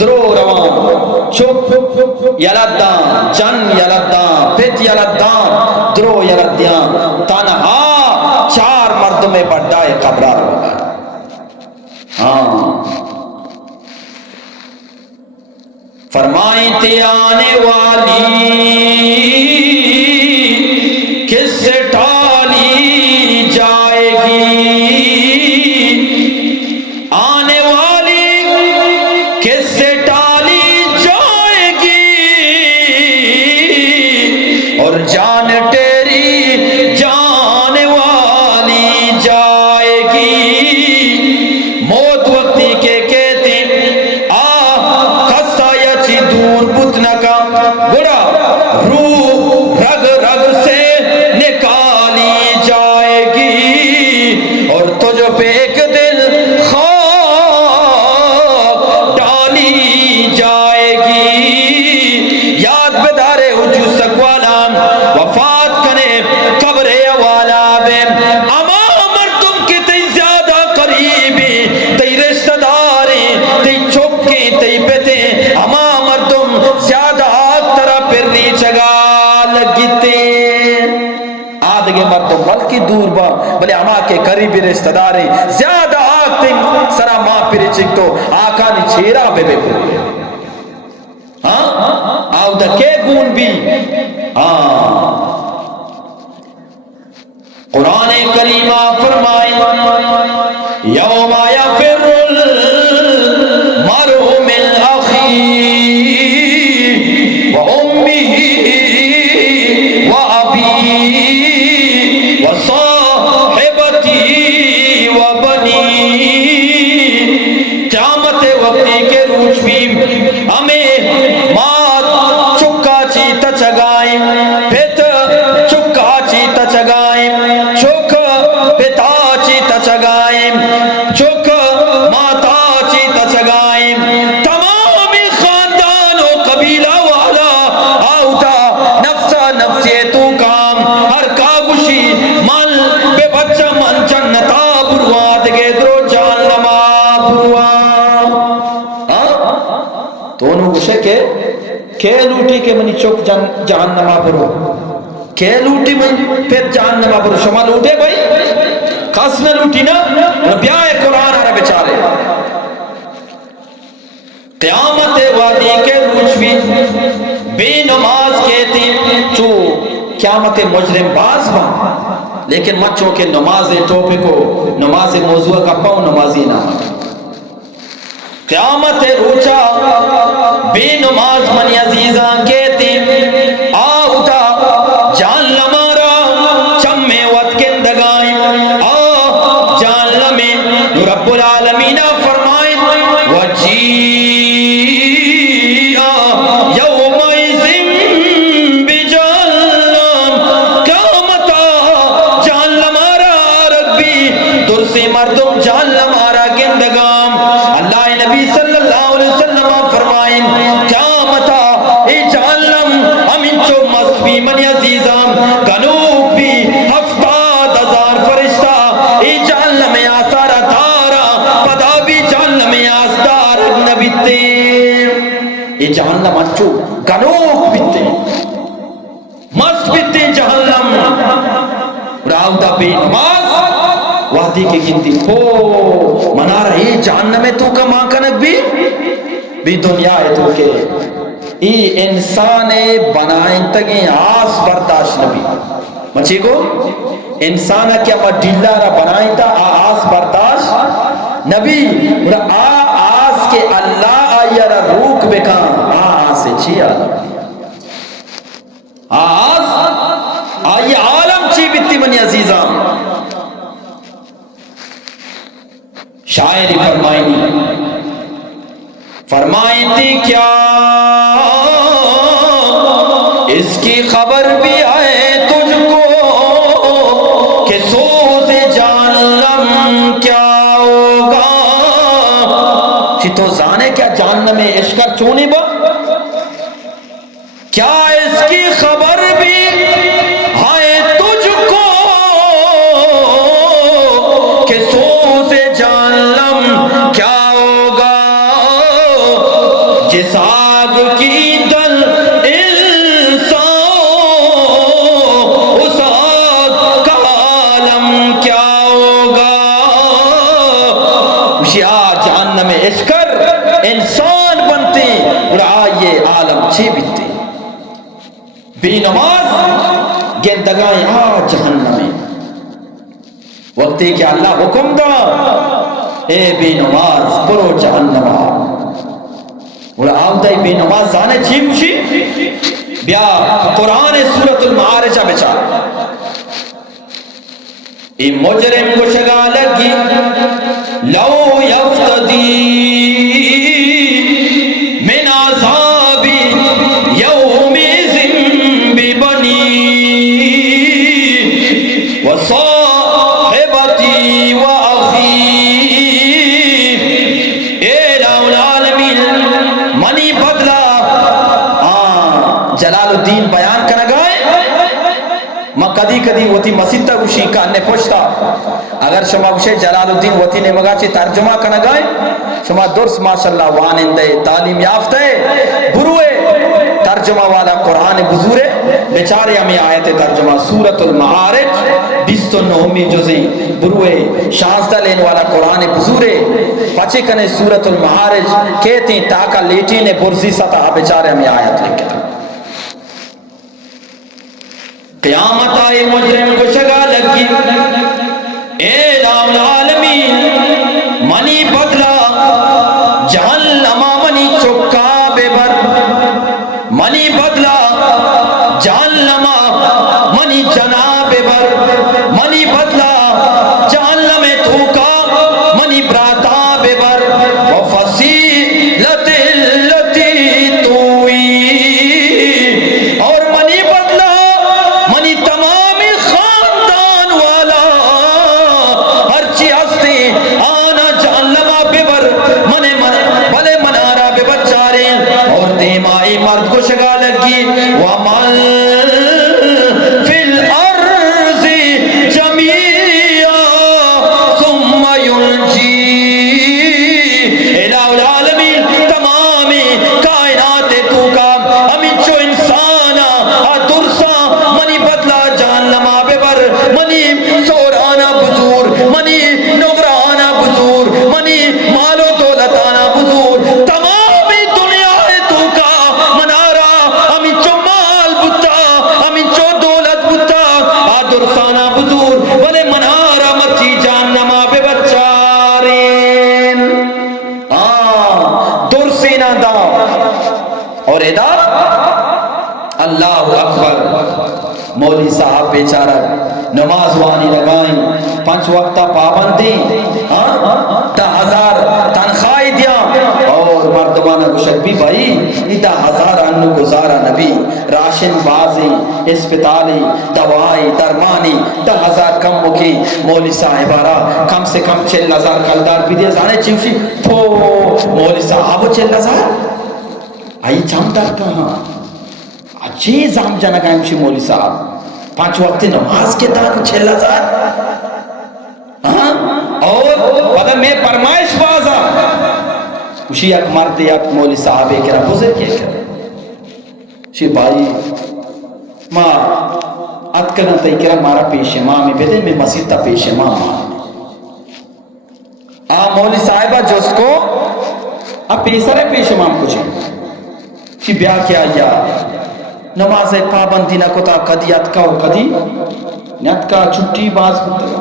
درو روان چپ یلدان جن یلدان پت یلدان درو یلدان تنہا چار مرد میں بڑھائے قبرار ہوگا. فرمائیں تے آنے والی کس سے ٹالی جائے گی. آنے والی کس سے ٹالی جائے کے قریبی رشتہ داریں زیادہ آگ تیم سرا ماں پیری چک تو آقا نے چھیرا بے بے کو آو دا کے گون بھی قرآن کریمہ فرمائے یوم یفر المرء من اخیہ و امہ و ابیہ و صاحبتہ و بنیہ. قیامت وقتی کے روچ بھی ہمیں مات چکا چیتا چگائیں پھت چکا چیتا چگائیں چک پتا چیتا چگائیں چک ماتا چیتا چگائیں تمامی خاندان و قبیلہ والا آوتا نفسا نفسی تو کام ہر کاغشی مل بے بچہ من جنتا برواد کے درو جان لما برواد تو انہوں گوشے کہ لوٹی کے منی چوک جہنما برو کہ لوٹی من پھر جہنما برو شما لوٹے بھائی خاص نہ لوٹی نا بیائے قرآن آرہ بچارے قیامت وادی کے روچ بھی بے نماز کہتی چو قیامت مجرم باز با لیکن مچوں کے نماز ٹوپے کو نماز موضوع کا پاؤں نمازی نہ قیامت روچا بے نماز منی عزیزاں کہتی آوتا جان لمارا چمے وط کندگائیں جان لمے رب العالمین فرمائیں وجیعا یومئذ بجہنم قیامتا جان لمارا ربی درسی مردم جان لمارا گندگام. اللہ نبی صلی اللہ علیہ وسلم فرمائیں قیامتا اے جہنم ہمیں چو مصبی منی عزیزام گنوک بھی 70,000 فرشتہ اے جہنم آثارا دارا پدا بھی جہنم آثار نبی تیر اے جہنم اچھو گنوک بیتے مست بیتے جہنم راودہ بے نماز وادی کے گنتی ہو منارا ای جہنم تو کا ماں کنک بھی دنیا ہے تو کہ ای انسان بنائیں تگیں آس برداشت نبی مچی کو انسان کیا ڈیلا را بنائیں تا آس برداشت نبی آس کے اللہ آیا را روک بکان آس چی آلم آس آئی عالم چی بیتی منی عزیزان. شاعری فرمائیں تھی کیا اس کی خبر بھی آئے تجھ کو کہ سوز جہنم کیا ہوگا چی تو زانے کیا جہنم میں عشقر چونے با کیا اس کی خبر بھی آئے تجھ کو کہ سوز جہنم کیا ہوگا جس آگ کی دل انسان اس آگ کا عالم کیا ہوگا. ہوشیار جہنم میں عشقر انسان بنتے اور آئیے عالم چھ بیتے بے نماز گندگائیں جہنم میں وقتی کہ اللہ حکم دا اے بے نماز برو جہنم اور آمدہ بے نماز زانے چی مشی بیا قرآن سورة المعارج بچا ای مجرم کو شگا لگی لو یفتدی من عذابی یوم زنبی بنی وصاحبتی و اخی اے لاؤ العالمین منی بدلا جلال الدین بیان کرنا گائے ما کدی کدی وتی مسجد تا گوشی کاننے پوچھتا اگر شما گوشے جلال الدین وتی نے مگا چی ترجمہ کرنا گائے شما درس ماشاءاللہ وانندے تعلیم یافتہ ہے بروے ترجمہ والا قرآن بزرگ بیچارے ہمیں آیت ترجمہ سورۃ المعارج 29 جزیں بروئے 16 لین والا قرآن بزرگ پچے کنے سورۃ المعارج کہتے ہیں تاکہ لیٹی نے برزی ستا بیچارے ہمیں آیت لکھے قیامت آئے مجرم کو شگا لگی اے رام العالمین منی بدلا جہنم منی چکا بے بر منی بدلا جہنم منی جناب بر منی بدلا جہنم تھوکا منی براتا بے بر وفصیلت اللتی توئی اور منی بدلا منی تمامی خاندان والا ہر چی ہستے آنا جہنم بے بر منے بھلے منارا بے بچارے اور دیمائی مرد کو شگا لگی وَمَن فِي الْأَرْضِ جَمِيعًا ثُمَّ يُنْجِي الہ العالمین تمامی کائنات تو کا ہمیں چو انسانا درسا منی بدلا جہنم بے بر منی سورانا بزور منی نگرانا بزور منی مال و دولتانا بزور تمامی دنیا تو کا منارا ہمیں چو مال بتا ہمیں چو دولت بتا درسانا بزور بلے منارا مچی جہنم بے بچارین درسینا دا اور ادا اللہ اکبر مولوی صاحب بیچارہ نماز وانی لگائیں 5 وقتہ پابندی 10,000 تنخواہ دیا اور مردمانہ گشک بھی بھائی 10,000 انو گزارا نبی راشن بازی اسپتالی دوائی درمانی 10,000 کم مکی مولوی صاحبارا کم سے کم 40,000 کلدار بھی دیا زانے چیوشی تو مولوی صاحب 40,000 آئی چامدار کہاں اچھی زام جانا گائمشی مولوی صاحب 5 وقت نماز کے تاک 40,000 اور پتہ میں فرمائش بازا اسی ایک مرد یک مولوی صاحب ایک رہا بزر کیا کرا شی بھائی ماں اتکنا تا ایک رہا مارا پیش امام میں بیدے میں مسیح تا پیش امام مولوی صاحبہ جو اس کو اب پیسر ہے پیش امام کچھ شی بیا کیا یا نماز پابندی نہ کتا کدی اتکا و کدی نتکا چھٹی باز بتگا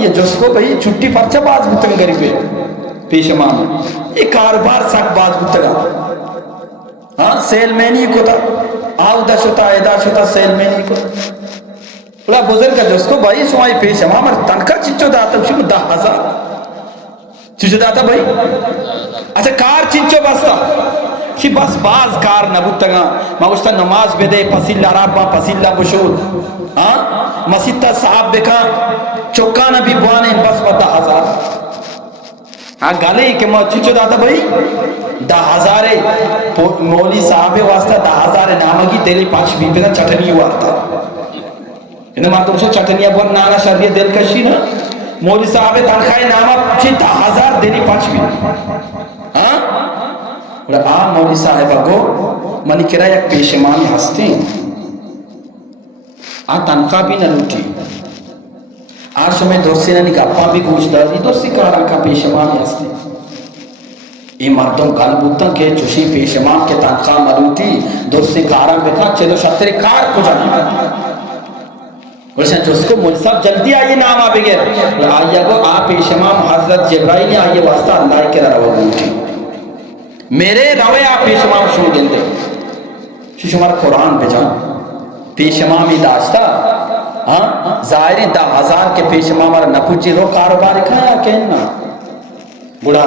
یہ جس کو بھئی چھٹی پرچہ باز بتگا گریبے پیش امام یہ کاربار سک باز بتگا سیل میں نہیں کتا آو دا شتا ایدا شتا سیل میں نہیں کتا بزرگ کا جس کو بھئی سوائی پیش امام تنکا چچو داتا شکو 10,000 چچو داتا بھئی اچھا کار چچو بستا کہ بس باز کار نبوتگا مگوشتا نماز بدے پسیلہ رابا پسیلہ بشود مسیطہ صاحب بکا چکا نبی بوانے بس 10,000 گالے کہ میں چچو داتا بھئی 10,000 مولی صاحب واسطہ 10,000 نامگی تیلے 5 بھی پیدا چٹنی وارتا انہا مارتا مجھے چٹنیہ بور نانا شرعی دل کشی نا مولی صاحب تنخواہ نامہ 10,000 دینی 5 بھی مولی صاحبہ کو منی کرا یک پیش امامی ہستے تنخواہ بھی نہ لوٹی آج میں دوستی نہ نکاپا بھی گوشت دار دی دوستی کارا کا پیش امامی ہستے یہ مردوں گلبوتاں کے چوشی پیش امام کے تنخواہ نہ لوٹی دوستی کارا بکا چلو شتری کار کو جانا ورشن جو اس کو مولی صاحب جلدی آئیے نام آبے گئے آئیے گو آپ پیش امام حضرت جبرائیل آئیے واسطہ اللہ کے رو لوٹی میرے روے آپ پیش امام شروع دل دے شمار قرآن بجا پیش امامی داشتا ظاہری 10,000 کے پیش امام را نپوچی رو کاروباری کھایا کہنا بڑا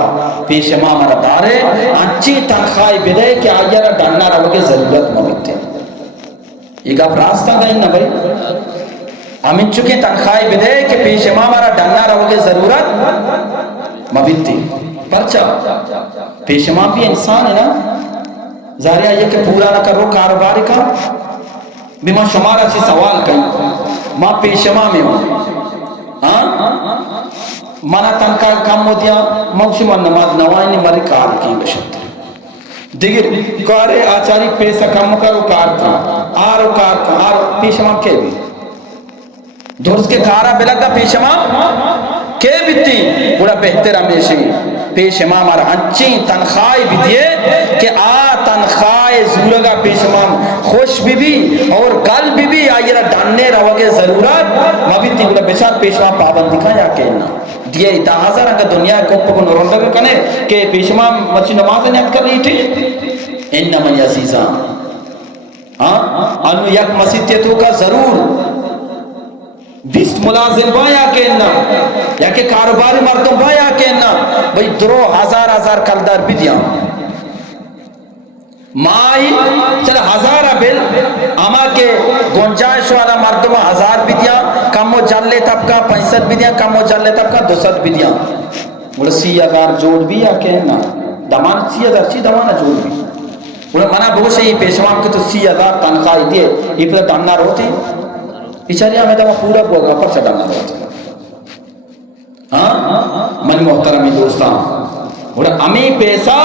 پیش امام را دارے انچی تنخواہی بدے کہ آئیے را ڈننا رو کے ضرورت موجود یہ گا راستہ گئے نا بھائی ہمیں چکے تنخواہی بدے کہ پیش امام را ڈننا رو کے ضرورت موجود تھی پرچہ پیش امام بھی انسان ہے نا ظاہر ہے یہ کہ پورا نہ کرو کاروباری کا بھی ماں شمارا چی سوال کہیں ماں پیش امام ہوں مانا تنکا کام ہو دیا موشی ماں نماز نوائنی مری کار کی بشت دیگر کارے آچاری پیسہ کم کرو کارتا آرو کارتا آرو پیشمام کے بھی درست کے کارا بلگا پیشمام کے بھی تھی بڑا بہتر ہمیشہ پیشمام آرہ ہنچیں تنخواہ بھی دیئے کہ تنخواہ زورگا پیشمام خوش بھی اور گل بھی آئیرہ ڈاننے روگے ضرورت مبیتی بڑا بیچار پیشمام پابند دکھا یا کہنا دیئے 10,000 انگا دنیا کو نورندگا کنے کہ پیشمام مچی نماز نیت کر لیٹی انما یعزیزان انو یک مسیطیتوں کا ضرور 20 ملازم بایا کہنا یا کہ کاروباری مردم بایا کہنا بھئی درو ہزار کلدار بھی دیا مائی چل 1000 بل اما کے گنجائش والا مردم 1000 بھی دیا کم و جلے طبقہ 65 بھی دیا کم و جلے طبقہ 200 بھی دیا بولے 30,000 جوڑ بھی یا کہنا دمان 30,000 چی دمانا جوڑ بھی بولے منا بہت سے یہ پیشوام کے تو 30,000 تنخواہ دیئے یہ پھر ڈاننا روتے بیچاری ہمیں تو پورا بوگا پر چڑھانا روتے من محترمی دوستان بولے امی پیسہ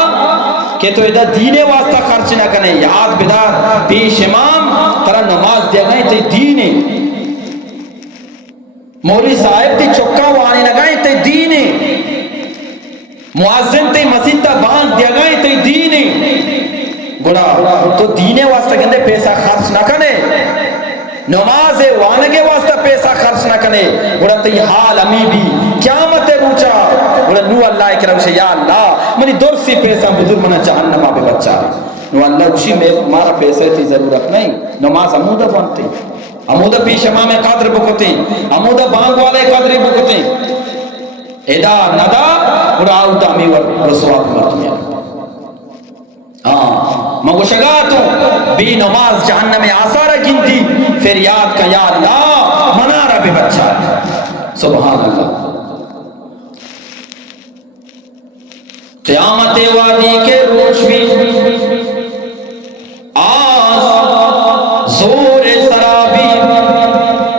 کہ تو ادھا دینے واسطہ خرچ نہ کنے یاد بدار پیش امام ترہ نماز دیا گئے تے دینے مولی صاحب تی چکا وانی نگائے تے دینے معاذن تے مسجد تا باندھ دیا گئے تے دینے گوڑا تو دینے واسطہ کہندے پیسہ خرچ نہ کنے نماز وانگے واسطہ پیسہ خرچ نہ کنے گوڑا تی حال امی بھی قیامت روچا گوڑا نو اللہ اکرم سے یا اللہ منی دور سی پیسہ بزرگ منا جہنم آبے بچا نو اللہ اسی میں مارا پیسہ تی ضرورت نہیں نماز عمودہ بانتے عمودہ پیش امام قدر بکتے عمودہ بانگ والے قدر بکتے ادا ندا گوڑا آؤتا ہمیں رسوا کمرتیا مگو شگاتوں بھی نماز جہنم میں آثارہ گنتی پھر یاد کا یا اللہ منارہ بھی بچا سبحان اللہ قیامت وادی کے روش بھی آس زور سرابی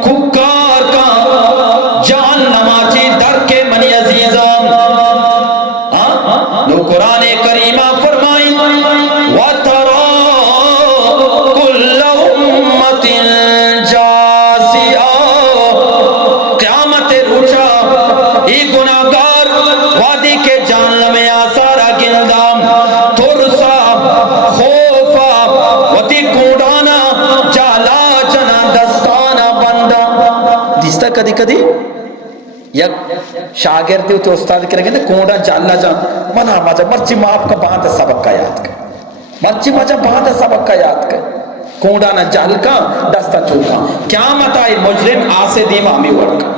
ککار کا جہنم آچی در کے منی عزیزان لو قرآن کریمہ فرمائی وَتَرَا كُلَّ أُمَّةٍ جَاسِيَةٍ قیامت روچا ای گناہگار وادی کے جہنم میں آثارہ گندام ترسا خوفا وتی کوڑانا جالا جنا دستانا بندہ دیستا کدی کدی یک شاگردی تو استاد کریں گے کوڑا جالا جان منا مجھا مرچی ماپ کا باندھ سبق کا یاد کر مرچی مجھا باندھ سبق کا یاد کر کوڑا نہ جال کا دستا چھوٹا قیامت آئی مجرم آسے دیما ہمیں ورکا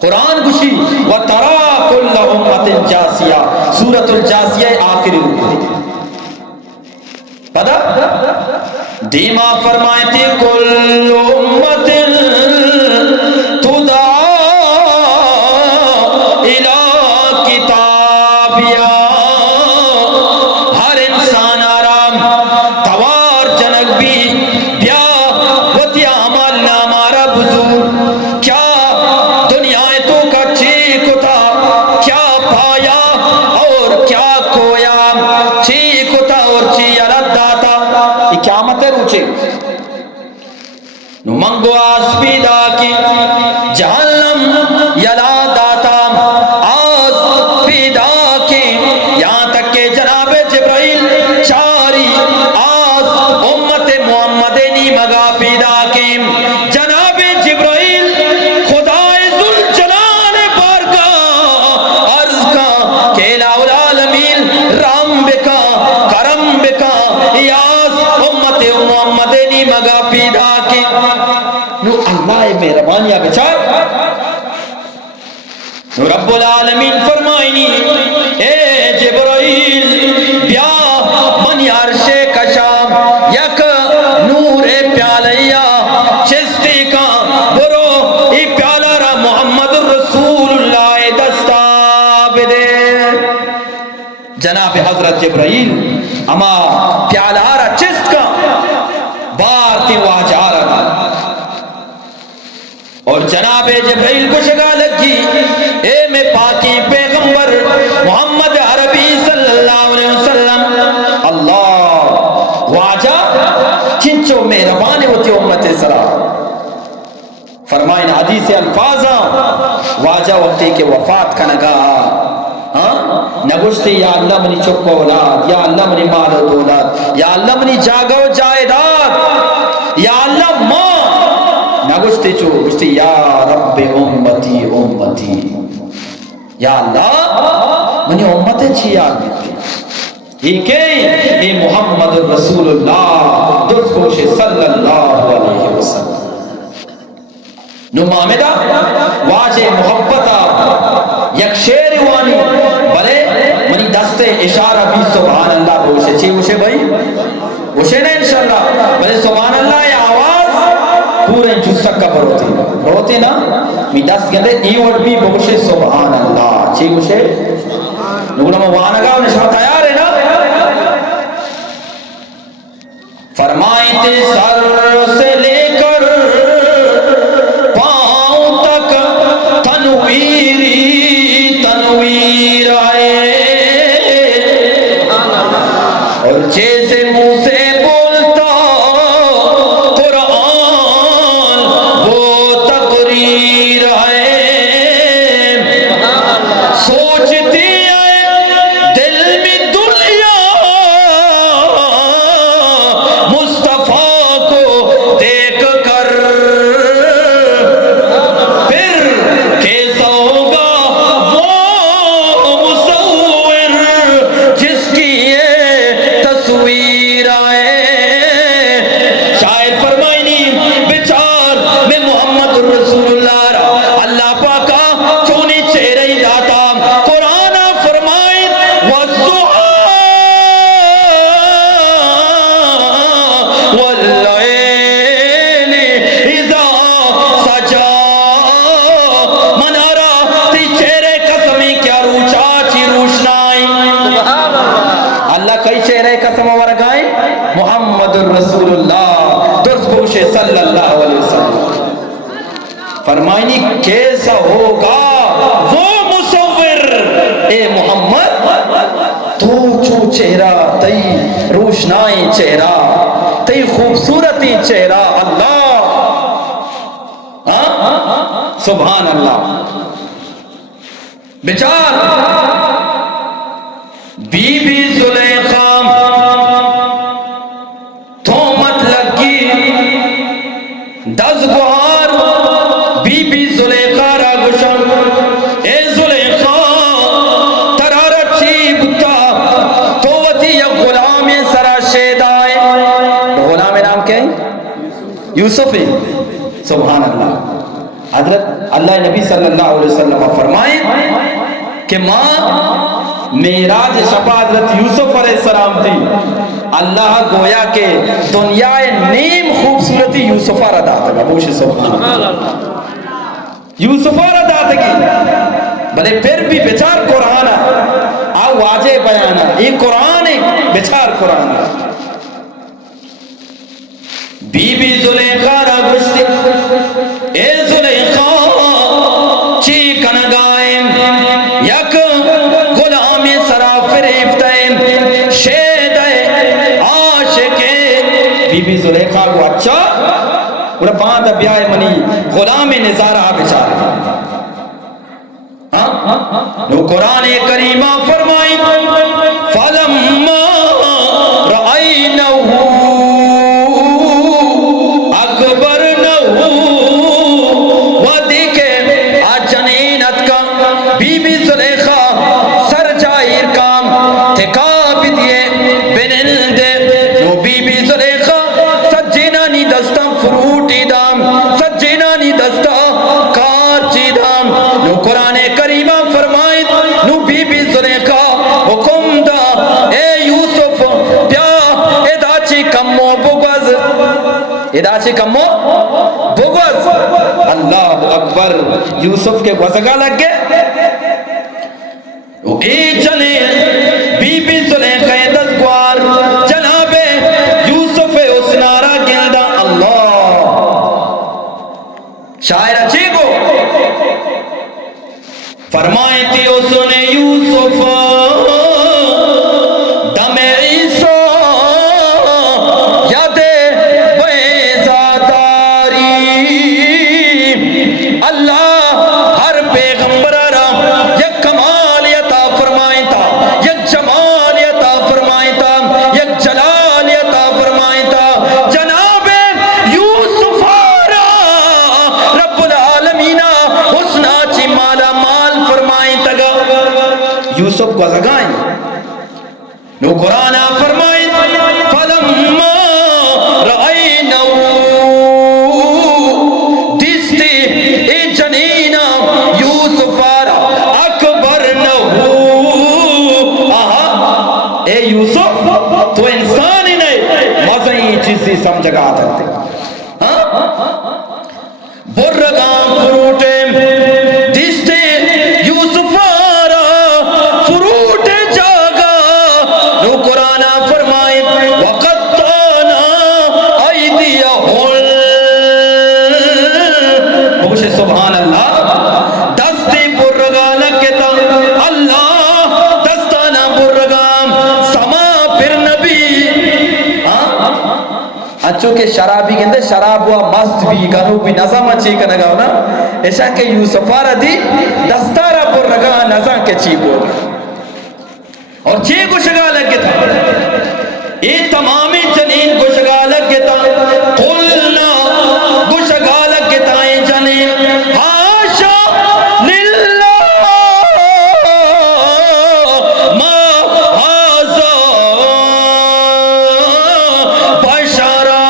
قرآن گوشی وَتَرَا كُلَّ أُمَّةٍ جَاسِيَةٍ سورة الجاسیہ آخری رکو دی پتا دیما فرمائے تھی كُلُّ أُمَّةٍ تُدَعَا إِلَىٰ كِتَابِيَا ہر انسان آرام توار جنک بھی بیا وطی عمال نامارا بزور کیا دنیا تو کا چیکتا کیا پایا اور کیا کویا چیکتا اور چی علت داتا یہ قیامت ہے روچے نو منگو آس پیدا کی جہنم یلا داتا آس پیدا کی یہاں تک کہ جناب جبرائیل چاری آس امت محمد نی مگا پیدا کی جناب جبرائیل خدای ذوالجلال بارگاہ عرض کا کہ الہ العالمین رام بکا کرم بکا یاس امت محمد نی مگا پیدا کی نو اللہ مہربانیاں بچار نو رب العالمین فرمائنی اے جبرائیل بیا من عرش کشام یک نور پیالیا چستی کا برو ای پیالا را محمد رسول اللہ دستاب دے جناب حضرت جبرائیل اما پیالا را چست کا بارتی واجہ رہا اور جناب جبرائیل کو شگا لگی اے میں پاکی پیغمبر محمد عربی صلی اللہ علیہ وسلم واجہ وقتی کے وفات کنگا نگوشتی یا اللہ منی چک اولاد، یا اللہ منی مال و دولت، یا اللہ منی جاگہ و جائیداد، یا اللہ ماں نگوشتی چو گوشتی یا رب امتی امتی، یا اللہ منی امت چی آگیتی اے محمد رسول اللہ درست گوش صلی اللہ علیہ وسلم نو مامدہ واجہ محبتہ یک شیر وانی بلے منی دست اشارہ بھی سبحان اللہ بوشے چی بوشے بھائی بوشے نا انشاءاللہ بلے سبحان اللہ یہ آواز پورے جسک کا بروتی نا می دست گندے ایوڑ بھی بوشے سبحان اللہ چی بوشے نگوڑا موانگا انہیں شاہ تیار ہے نا فرمائتے سر سے لے کر پاؤں تک تنویری تنویر آئے اور جیسے منہ سے بولتا قرآن وہ تقریر آئے سوچتی رسول اللہ درست گوشے صلی اللہ علیہ وسلم فرمائنی کیسا ہوگا وہ مصور اے محمد تو چو چہرہ تی روشنائی چہرہ تی خوبصورتی چہرہ اللہ سبحان اللہ بچار بی بی زلیخا دزگوار بی بی زلیخا را گشن اے زلیخا ترارت چیبتا تو وطی یک غلام سرا شیدائے غلام نام کیا ہے یوسف ہے سبحان اللہ حضرت اللہ نبی صلی اللہ علیہ وسلم فرمائیں کہ ماں میراج شب حضرت یوسف علیہ السلام تھی اللہ گویا کہ دنیا نیم خوبصورتی یوسف ردا تھا بوشی سبحان اللہ یوسف ردا تھا بلے پھر بھی بچار قرآن آ واجہ بیانا یہ قرآن ہے بچار قرآن بی بی زلیخا را گشتی اے زلیخا چی کنگائیں یک غلام سرا فریفتائیں شیدائیں عاشقیں بی بی زلیخا کو اچھا انہا باندھ بیائے منی غلام نظارہ بچارے نو قرآن کریمہ فرمائیں فَلَمَّا رَأَيْنَهُ أَكْبَرْنَهُ وَدِكَ آجنینت کا بی بی زلیخا سر جائر کام تھکا بھی دیے بنندے نو بی بی زلیخا سجینانی دستا فروٹی دام سجینانی دستا کارچی دام نو قرآن کریمہ فرمائیں نو بی بی زلیخا حکم دا اے یوسف پیا اداچی کمو بغض اداچی کمو بغض اللہ اکبر یوسف کے وزگا لگ گئے اے چلے بی بی زلیخا دزگوار جناب یوسف اسنارا گلدہ اللہ شاعر اچھی کو فرمائیں تھی اس نے یوسف دم عیسیٰ یاد بیزاداری اللہ ہر پیغمبر نو قرآن فرمائے فلما رأینو دستے اے جنینا یوسف آرا اکبر نہو اے یوسف تو انسان ہی نہیں مزہی چیزی سمجھ گا آتے برگام فروٹے دستے یوسف آرا فروٹ جاگا نو قرآن فرمائے وقتانا ایدیہم بوشے سبحان اللہ دستے برگام لگتا اللہ دستانا برگام سما پھر نبی اچھو کہ شرابی کہندے شراب ہوا مست بھی گنو بھی نظام اچھی کا نگاو نا ایسا کہ یوسفارہ دی دستارہ پر رگا نظام کے چیب ہوگا اور چی گوشگا لگے تھا یہ تمامی جنین گوشگا لگے تھا قلنا گوشگا لگے تھا یہ جنین حاشا للہ ما حازا بشارا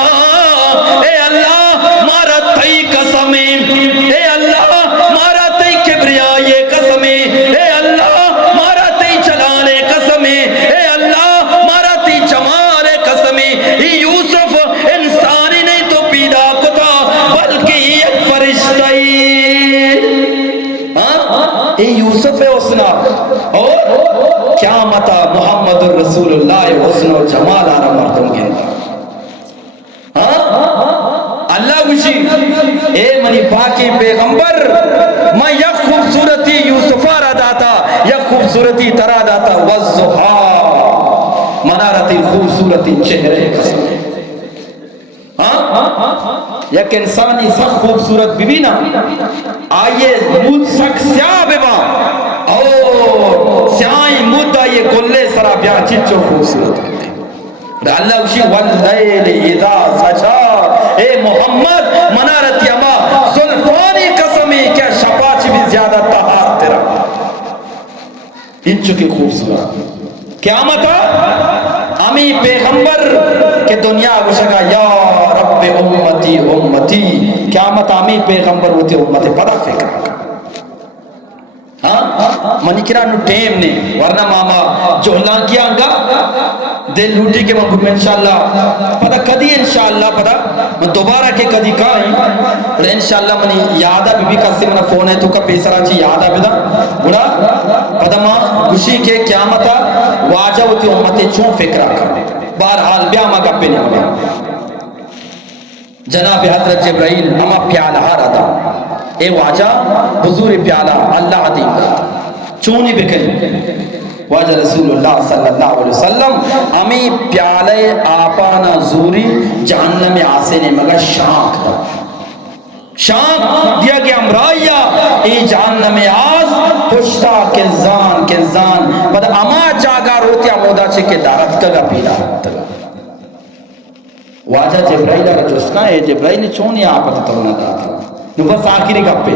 اے اللہ مارا تئی قسمیں اے اللہ مارا تئی کبریائی قسمیں اے اللہ مارا تئی چلانے قسمیں اے اللہ مارا تئی جمال قسمیں یہ یوسف انسانی نہیں تو پیدا کتا بلکہ ایک فرشتائی یہ یوسف ہے حسنہ اور قیامتا محمد الرسول اللہ حسن و جمال آرہ مردم گندہ اللہ گوشی اے منی پاکی پیغمبر میں یک خوبصورتی یوسفہ را داتا یک خوبصورتی ترا داتا والزحا منارتی خوبصورتی چہرے قسم یک انسانی سخ خوبصورت بھی نا آئیے مود سخ سیاہ بیبا اور سیاہی مود آئیے گلے سرا بیان چچو خوبصورت کرتے اللہ اسی واللیل اذا سجا اے محمد منارت یما زلفانی قسمی کیا شپاچ بھی زیادہ تحات تیرا ان چکی خوبصورت قیامت امی پیغمبر کہ دنیا گوشگا یا رب امتی امتی قیامت امی پیغمبر ہوتی امت پدا فکر منی کرا نو ٹیم نے ورنہ ماما جوہلان کیا انگا دل لوٹی کے مبور انشاءاللہ پتہ کدی انشاءاللہ پتہ میں دوبارہ کے کدی کہیں اور انشاءاللہ منی یادہ بھی کسی منہ فون ہے تو کا پیسرا چی یادہ بھی دا بڑا پتہ ماں گوشی کے قیامتا واجہ ہوتی امتی چون فکرہ کر بہرحال بیا ماں گپے نہیں ہوگا جناب حضرت جبرائیل اما پیالہ رہا اے واجہ حضور پیالہ اللہ عدیم کرتا چونی بکن واجہ رسول اللہ صلی اللہ علیہ وسلم امی پیالے آپانا زوری جہنم آسے نے مگا شانک دا شانک دیا گیا امرائیہ ای جہنم آس پشتا کنزان پتہ اما جاگا روتیا مودا چکے دارت کگا پیدا تگا واجہ جبرائیل اگر جسکا ہے جبرائیل چونی آپتا تونا داتا نو بس آخری گپے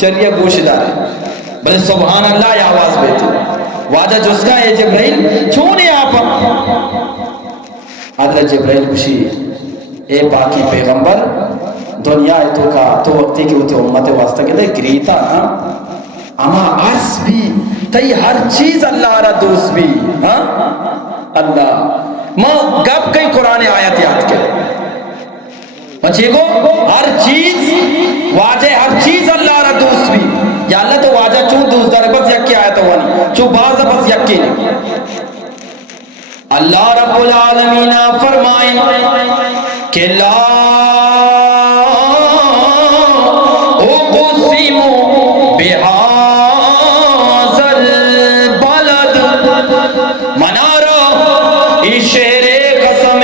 شریعہ گوش دارے بلے سبحان اللہ یہ آواز بیٹھے واجہ جسکا ہے جبرائیل چونے آپا حضرت جبرائیل گوشی اے باقی پیغمبر دنیا ہے تو کا تو وقتی کی ہوتی امت واسطہ کے لئے گریتا نا اما عرص بھی تی ہر چیز اللہ را دوست بھی اللہ ماں گب کئی قرآن آیت یاد کے بچے کو ہر چیز واجہ ہر چیز اللہ را دوست بھی یا اللہ تو واجہ چون دوست دارے بس یکی آیت ہوانی چون باز بس یکی نہیں اللہ رب العالمین فرمائیں کہ لا اقسم بهذا البلد منارا شہر قسم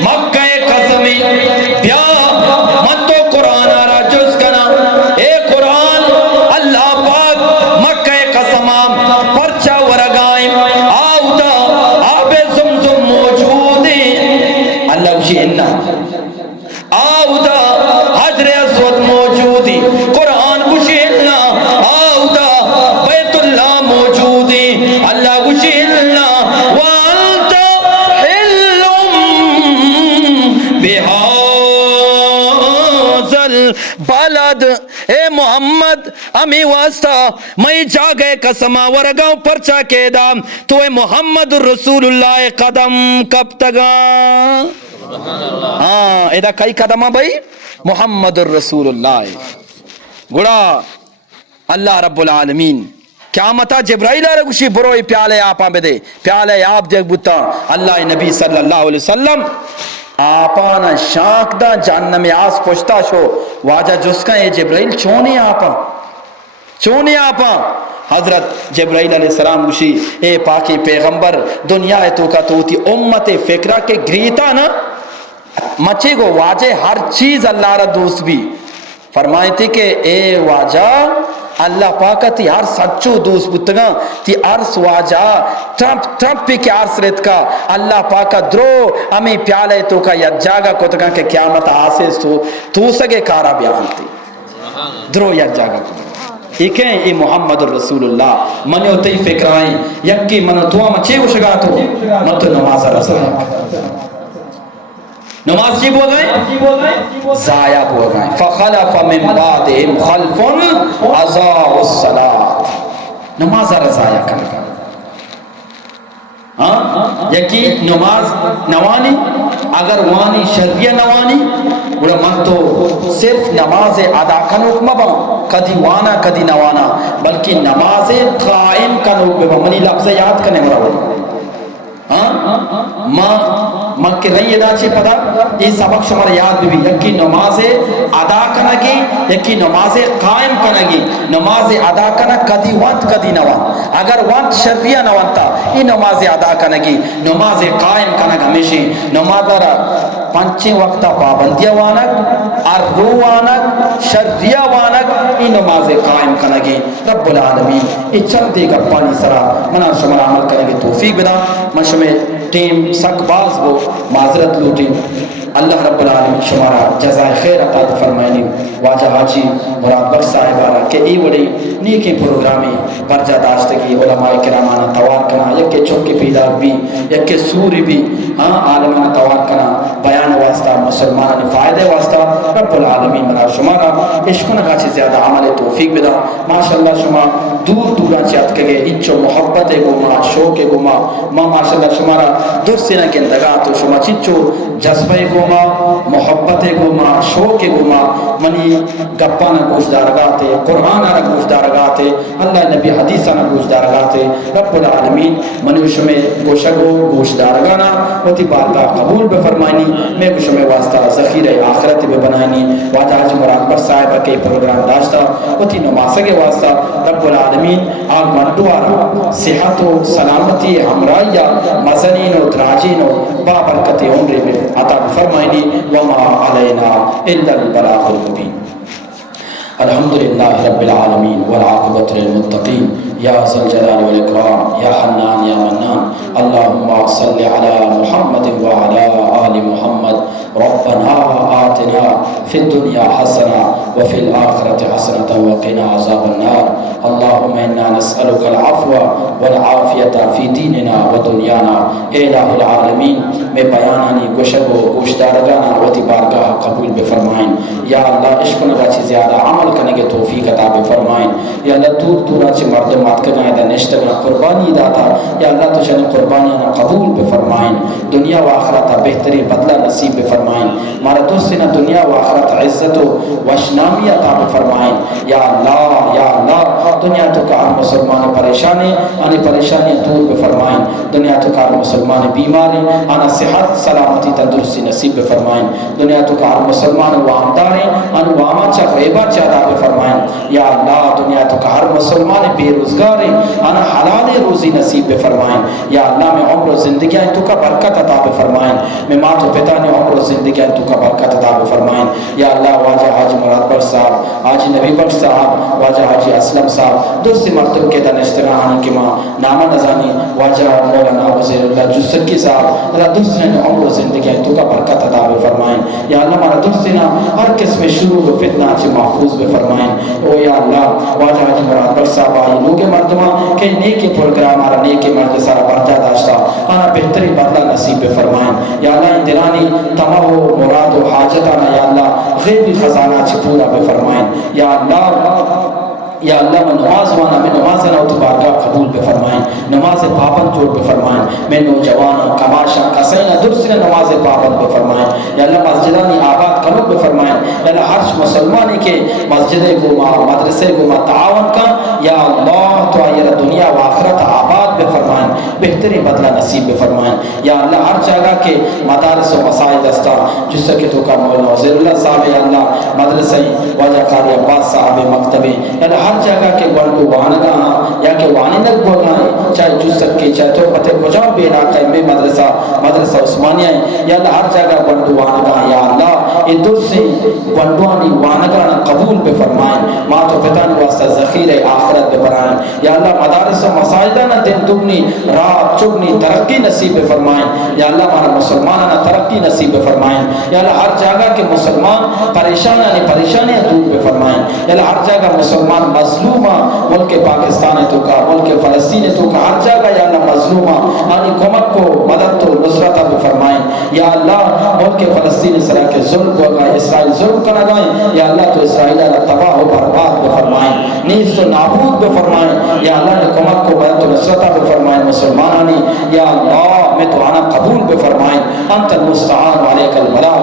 مکہ قسم بیا متو قرآن آرہ جس کنا اے قرآن اللہ پاک مکہ قسم پرچہ ورگائیں آؤتا آب زمزم موجود ہیں اللہ بشی انہا آؤتا حجر اسود موجود ہیں قرآن بشی انہا آؤتا بیت اللہ موجود ہیں اللہ بشی انہا محمد اے محمد امی واسطہ میں جا گئے قسمہ ورگاؤں پرچا کے دام تو اے محمد رسول اللہ قدم کب تگا ہاں ایدہ کئی قدمہ بھائی محمد رسول اللہ گڑا اللہ رب العالمین قیامتا جبرائیل رگوشی بروئی پیالے آپاں بدے پیالے آپ جگ بتا اللہ نبی صلی اللہ علیہ وسلم آپانا شاک دا جہنم آس پوچھتا شو واجہ جس کا اے جبرائیل چونے آپاں حضرت جبرائیل علیہ السلام گوشی اے پاکی پیغمبر دنیا تو کا تو تی امت فکرہ کے گریتا نا مچے گو واجہ ہر چیز اللہ را دوست بھی فرمائے تھی کہ اے واجہ اللہ پاکا تی ہر سچو دوست بتگا تی عرص واجہ ٹرمپ پی کے عرص رت کا اللہ پاکا درو ہمیں پیالے تو کا یا جاگا کتگا کہ قیامت آسیس تو سگے کارا بیان تھی درو یا جاگا کتگا ایک ہیں یہ محمد رسول اللہ منیو تی فکرائیں یکی منو تو مچے ہو شگا تو متو نماز رسول نماز جی بو گئے ضائع ہو گئے فخلف من بعدهم خلف اضاعوا الصلاۃ نماز ضائع کر گئے ہاں یکی نماز نوانی اگر وانی شرعیہ نوانی بڑا من تو صرف نماز ادا کنوک مبا کدی وانا کدی نوانا بلکہ نماز قائم کنوک مبا منی لفظ یاد کرنے مرا ماں کے رہی ادا چھے پدا یہ سبق شمار یاد بھی یکی نماز ادا کنگی یکی نماز قائم کنگی نماز ادا کنگ کدی وانت کدی نوان اگر وانت شرعیہ نوانتا یہ نماز ادا کنگی نماز قائم کنگ ہمیشہ نماز را پنچے وقتا پابندیہ وانک ارو وانک شرعیہ وانک یہ نماز قائم کنگی رب العالمین یہ چلتے گا پانی سرا منا شمار عمل کرنے توفیق بدا من شمع ٹیم سک باز وہ معذرت لوٹی اللہ رب العالمین شمارا جزائے خیر عطا فرمائنی واجہ حاجی مراد بخش صاحبارہ کہ ای وڑی نیکی پروگرامی پرجہ داشتگی علماء کرامانہ توار کنا یکے چوکے پیدا بھی یکے سوری بھی عالمانہ توار کنا بیان واسطہ مسلمانہ فائدہ واسطہ رب العالمین مراد شمارا عشقنا کا چیز زیادہ عمل توفیق بدا ماشاءاللہ شما دور دورا چیت کے گئے انچو محبت گوما شوق گوما ماشاءاللہ شمارا دور سینہ کے اندگاہ تو شما چنچو جذبہ گوما محبت گوما شوق گوما منی گپانا گوش دارگاتے قرآن آنا گوش دارگاتے اللہ نبی حدیث آنا گوش دارگاتے رب العالمین منی شمع گوشگو گوش دارگانا ہوتی بارگاہ قبول بفرمائنی میں شمع واسطہ ذخیر آخرت بے بنائنی واجہ حاج مراد بخش صاحبہ کے پروگرام داشتا ہوتی نمازہ کے واسطہ رب العالمین آگ مندوارا صحت و سلامتی ہمرائیہ مزنین و دراجین و بابرکت عمر میں عطا فرمائنی وما علینا الا البلاغ المبین الحمدللہ رب العالمین والعاقبۃ للمتقین یا ذا الجلال والاکرام یا حنان یا منان اللہم صل علی محمد وعلی آل محمد ربنا آتنا فی الدنیا حسنہ وفی الآخرت حسنة وقنا عذاب النار اللہم انا نسألک العفو والعافیت فی دیننا و دنیانا اے الہ العالمین میں بیانانی گوشگ و گوشدارگانا و بارگاہ قبول بفرمائیں یا اللہ عشق نگا چی زیادہ عمل کرنے کے توفیق عطا بفرمائیں یا اللہ دور دورا چی مردمات کا گائدہ نشتگا قربانی داتا یا اللہ تجھنے قربانیانا قبول بفرمائیں دنیا و آخرتا بہتری بدلہ نصیب بفرمائیں مارا دوستنا دنیا و آخرت عزت و وشنامی عطا بفرمائیں یا اللہ دنیا تو کار مسلمان پریشانی آنی پریشانی دور بفرمائیں دنیا تو کار مسلمان بیماری آنا صحت سلامتی تندرستی نصیب بفرمائیں دنیا تو کار مسلمان وامداری آنو واما چا غیبہ چاہتا بفرمائیں یا اللہ دنیا تو کار مسلمان بے روزگاری آنا حلال روزی نصیب بفرمائیں یا اللہ میں عمر و زندگیاں تو کا برکت عطا بفرمائیں میں ماں تو پتا نے عمر و زندگیاں تو کا برکت عطا بفرمائیں یا اللہ واجہ حاجی مراد بخش صاحب حاجی نبی بخش صاحب واجہ حاجی اسلم صاحب دوسری مرتب کے دن اشتراحان کی ماں نامہ نظانی واجہ مولانا وزیر اللہ جسکی صاحب اللہ دوسرے نے عمر و زندگیاں تو کا برکت عطا بفرمائیں یا اللہ ہمارا دوسری ہر قسم شروع و فتنہ چی محفوظ بفرمائیں او یا اللہ واجہ حاجی مراد بخش صاحب آئی لوگ مردمہ کہ نیکی پروگرام آرہ نیکی مجلس آرہ برجہ داشتا آنا بہتری بدلہ نصیب بفرمائیں یا اللہ اندرانی تمام مراد و حاجت آنا یا اللہ غیبی خزانہ چی پورا بے فرمائیں یا اللہ میں نماز وانا میں نماز نہ تو بارگاہ قبول بے فرمائیں نماز پابند جوڑ بے فرمائیں میں نوجوان کماشا قصینا درسنا نماز پابند بے فرمائیں یا اللہ مسجدانی آباد کنو بے فرمائیں یا اللہ ہر مسلمانی کے مسجد کو مدرسے کو تعاون کا یا اللہ تو یہ دنیا و آخرت آباد بے فرمائیں بہترین بدلہ نصیب بے فرمائیں یا اللہ ہر جگہ کے مدارس و مساجد دستا جس سے کہ تو کا مولانا وزیر اللہ صاحب یا اللہ مدرسے واجہ قاری عباس صاحب مکتبی یا اللہ ہر جگہ کے گوڑو وانگا یا کہ وانندک بولنائیں چاہے جس تک کے چاہے تو پتے کجاں بے علاقہ میں مدرسہ عثمانیہ ہے یا اللہ ہر جگہ گوڑو وانگا یا اللہ یہ در سے گوڑوانی وانگا قبول بے فرمائیں ماں تو پتانی واسطہ ذخیر آخرت بے فرمائیں یا اللہ مدارس و مساجدہ دن دگنی رات چگنی ترقی نصیب بے فرمائیں یا اللہ ہمارا مسلمانہ ترقی نصیب بے فرمائیں یا اللہ ہر جگہ کے مسلمان پریشانیاں دور بے فرمائیں یا اللہ ہر جگہ مسلمان مظلومہ ملک پاکستان تو کا ملک فلسطین تو کا ہر جگہ یا اللہ مظلومہ آنی کمک کو مدد تو نصرت بے فرمائیں یا اللہ ملک فلسطین اس طرح کے ظلم کو اگر اسرائیل ظلم کرنا گائیں یا اللہ تو اسرائیل اللہ تباہ و برباد بے فرمائیں نیز تو نابود بے فرمائیں یا اللہ نے کمک کو مدد تو نصرت بے فرمائیں مسلمانانی یا اللہ میں تو آنا قبول بے فرمائیں انت المستعان علیک البلاغ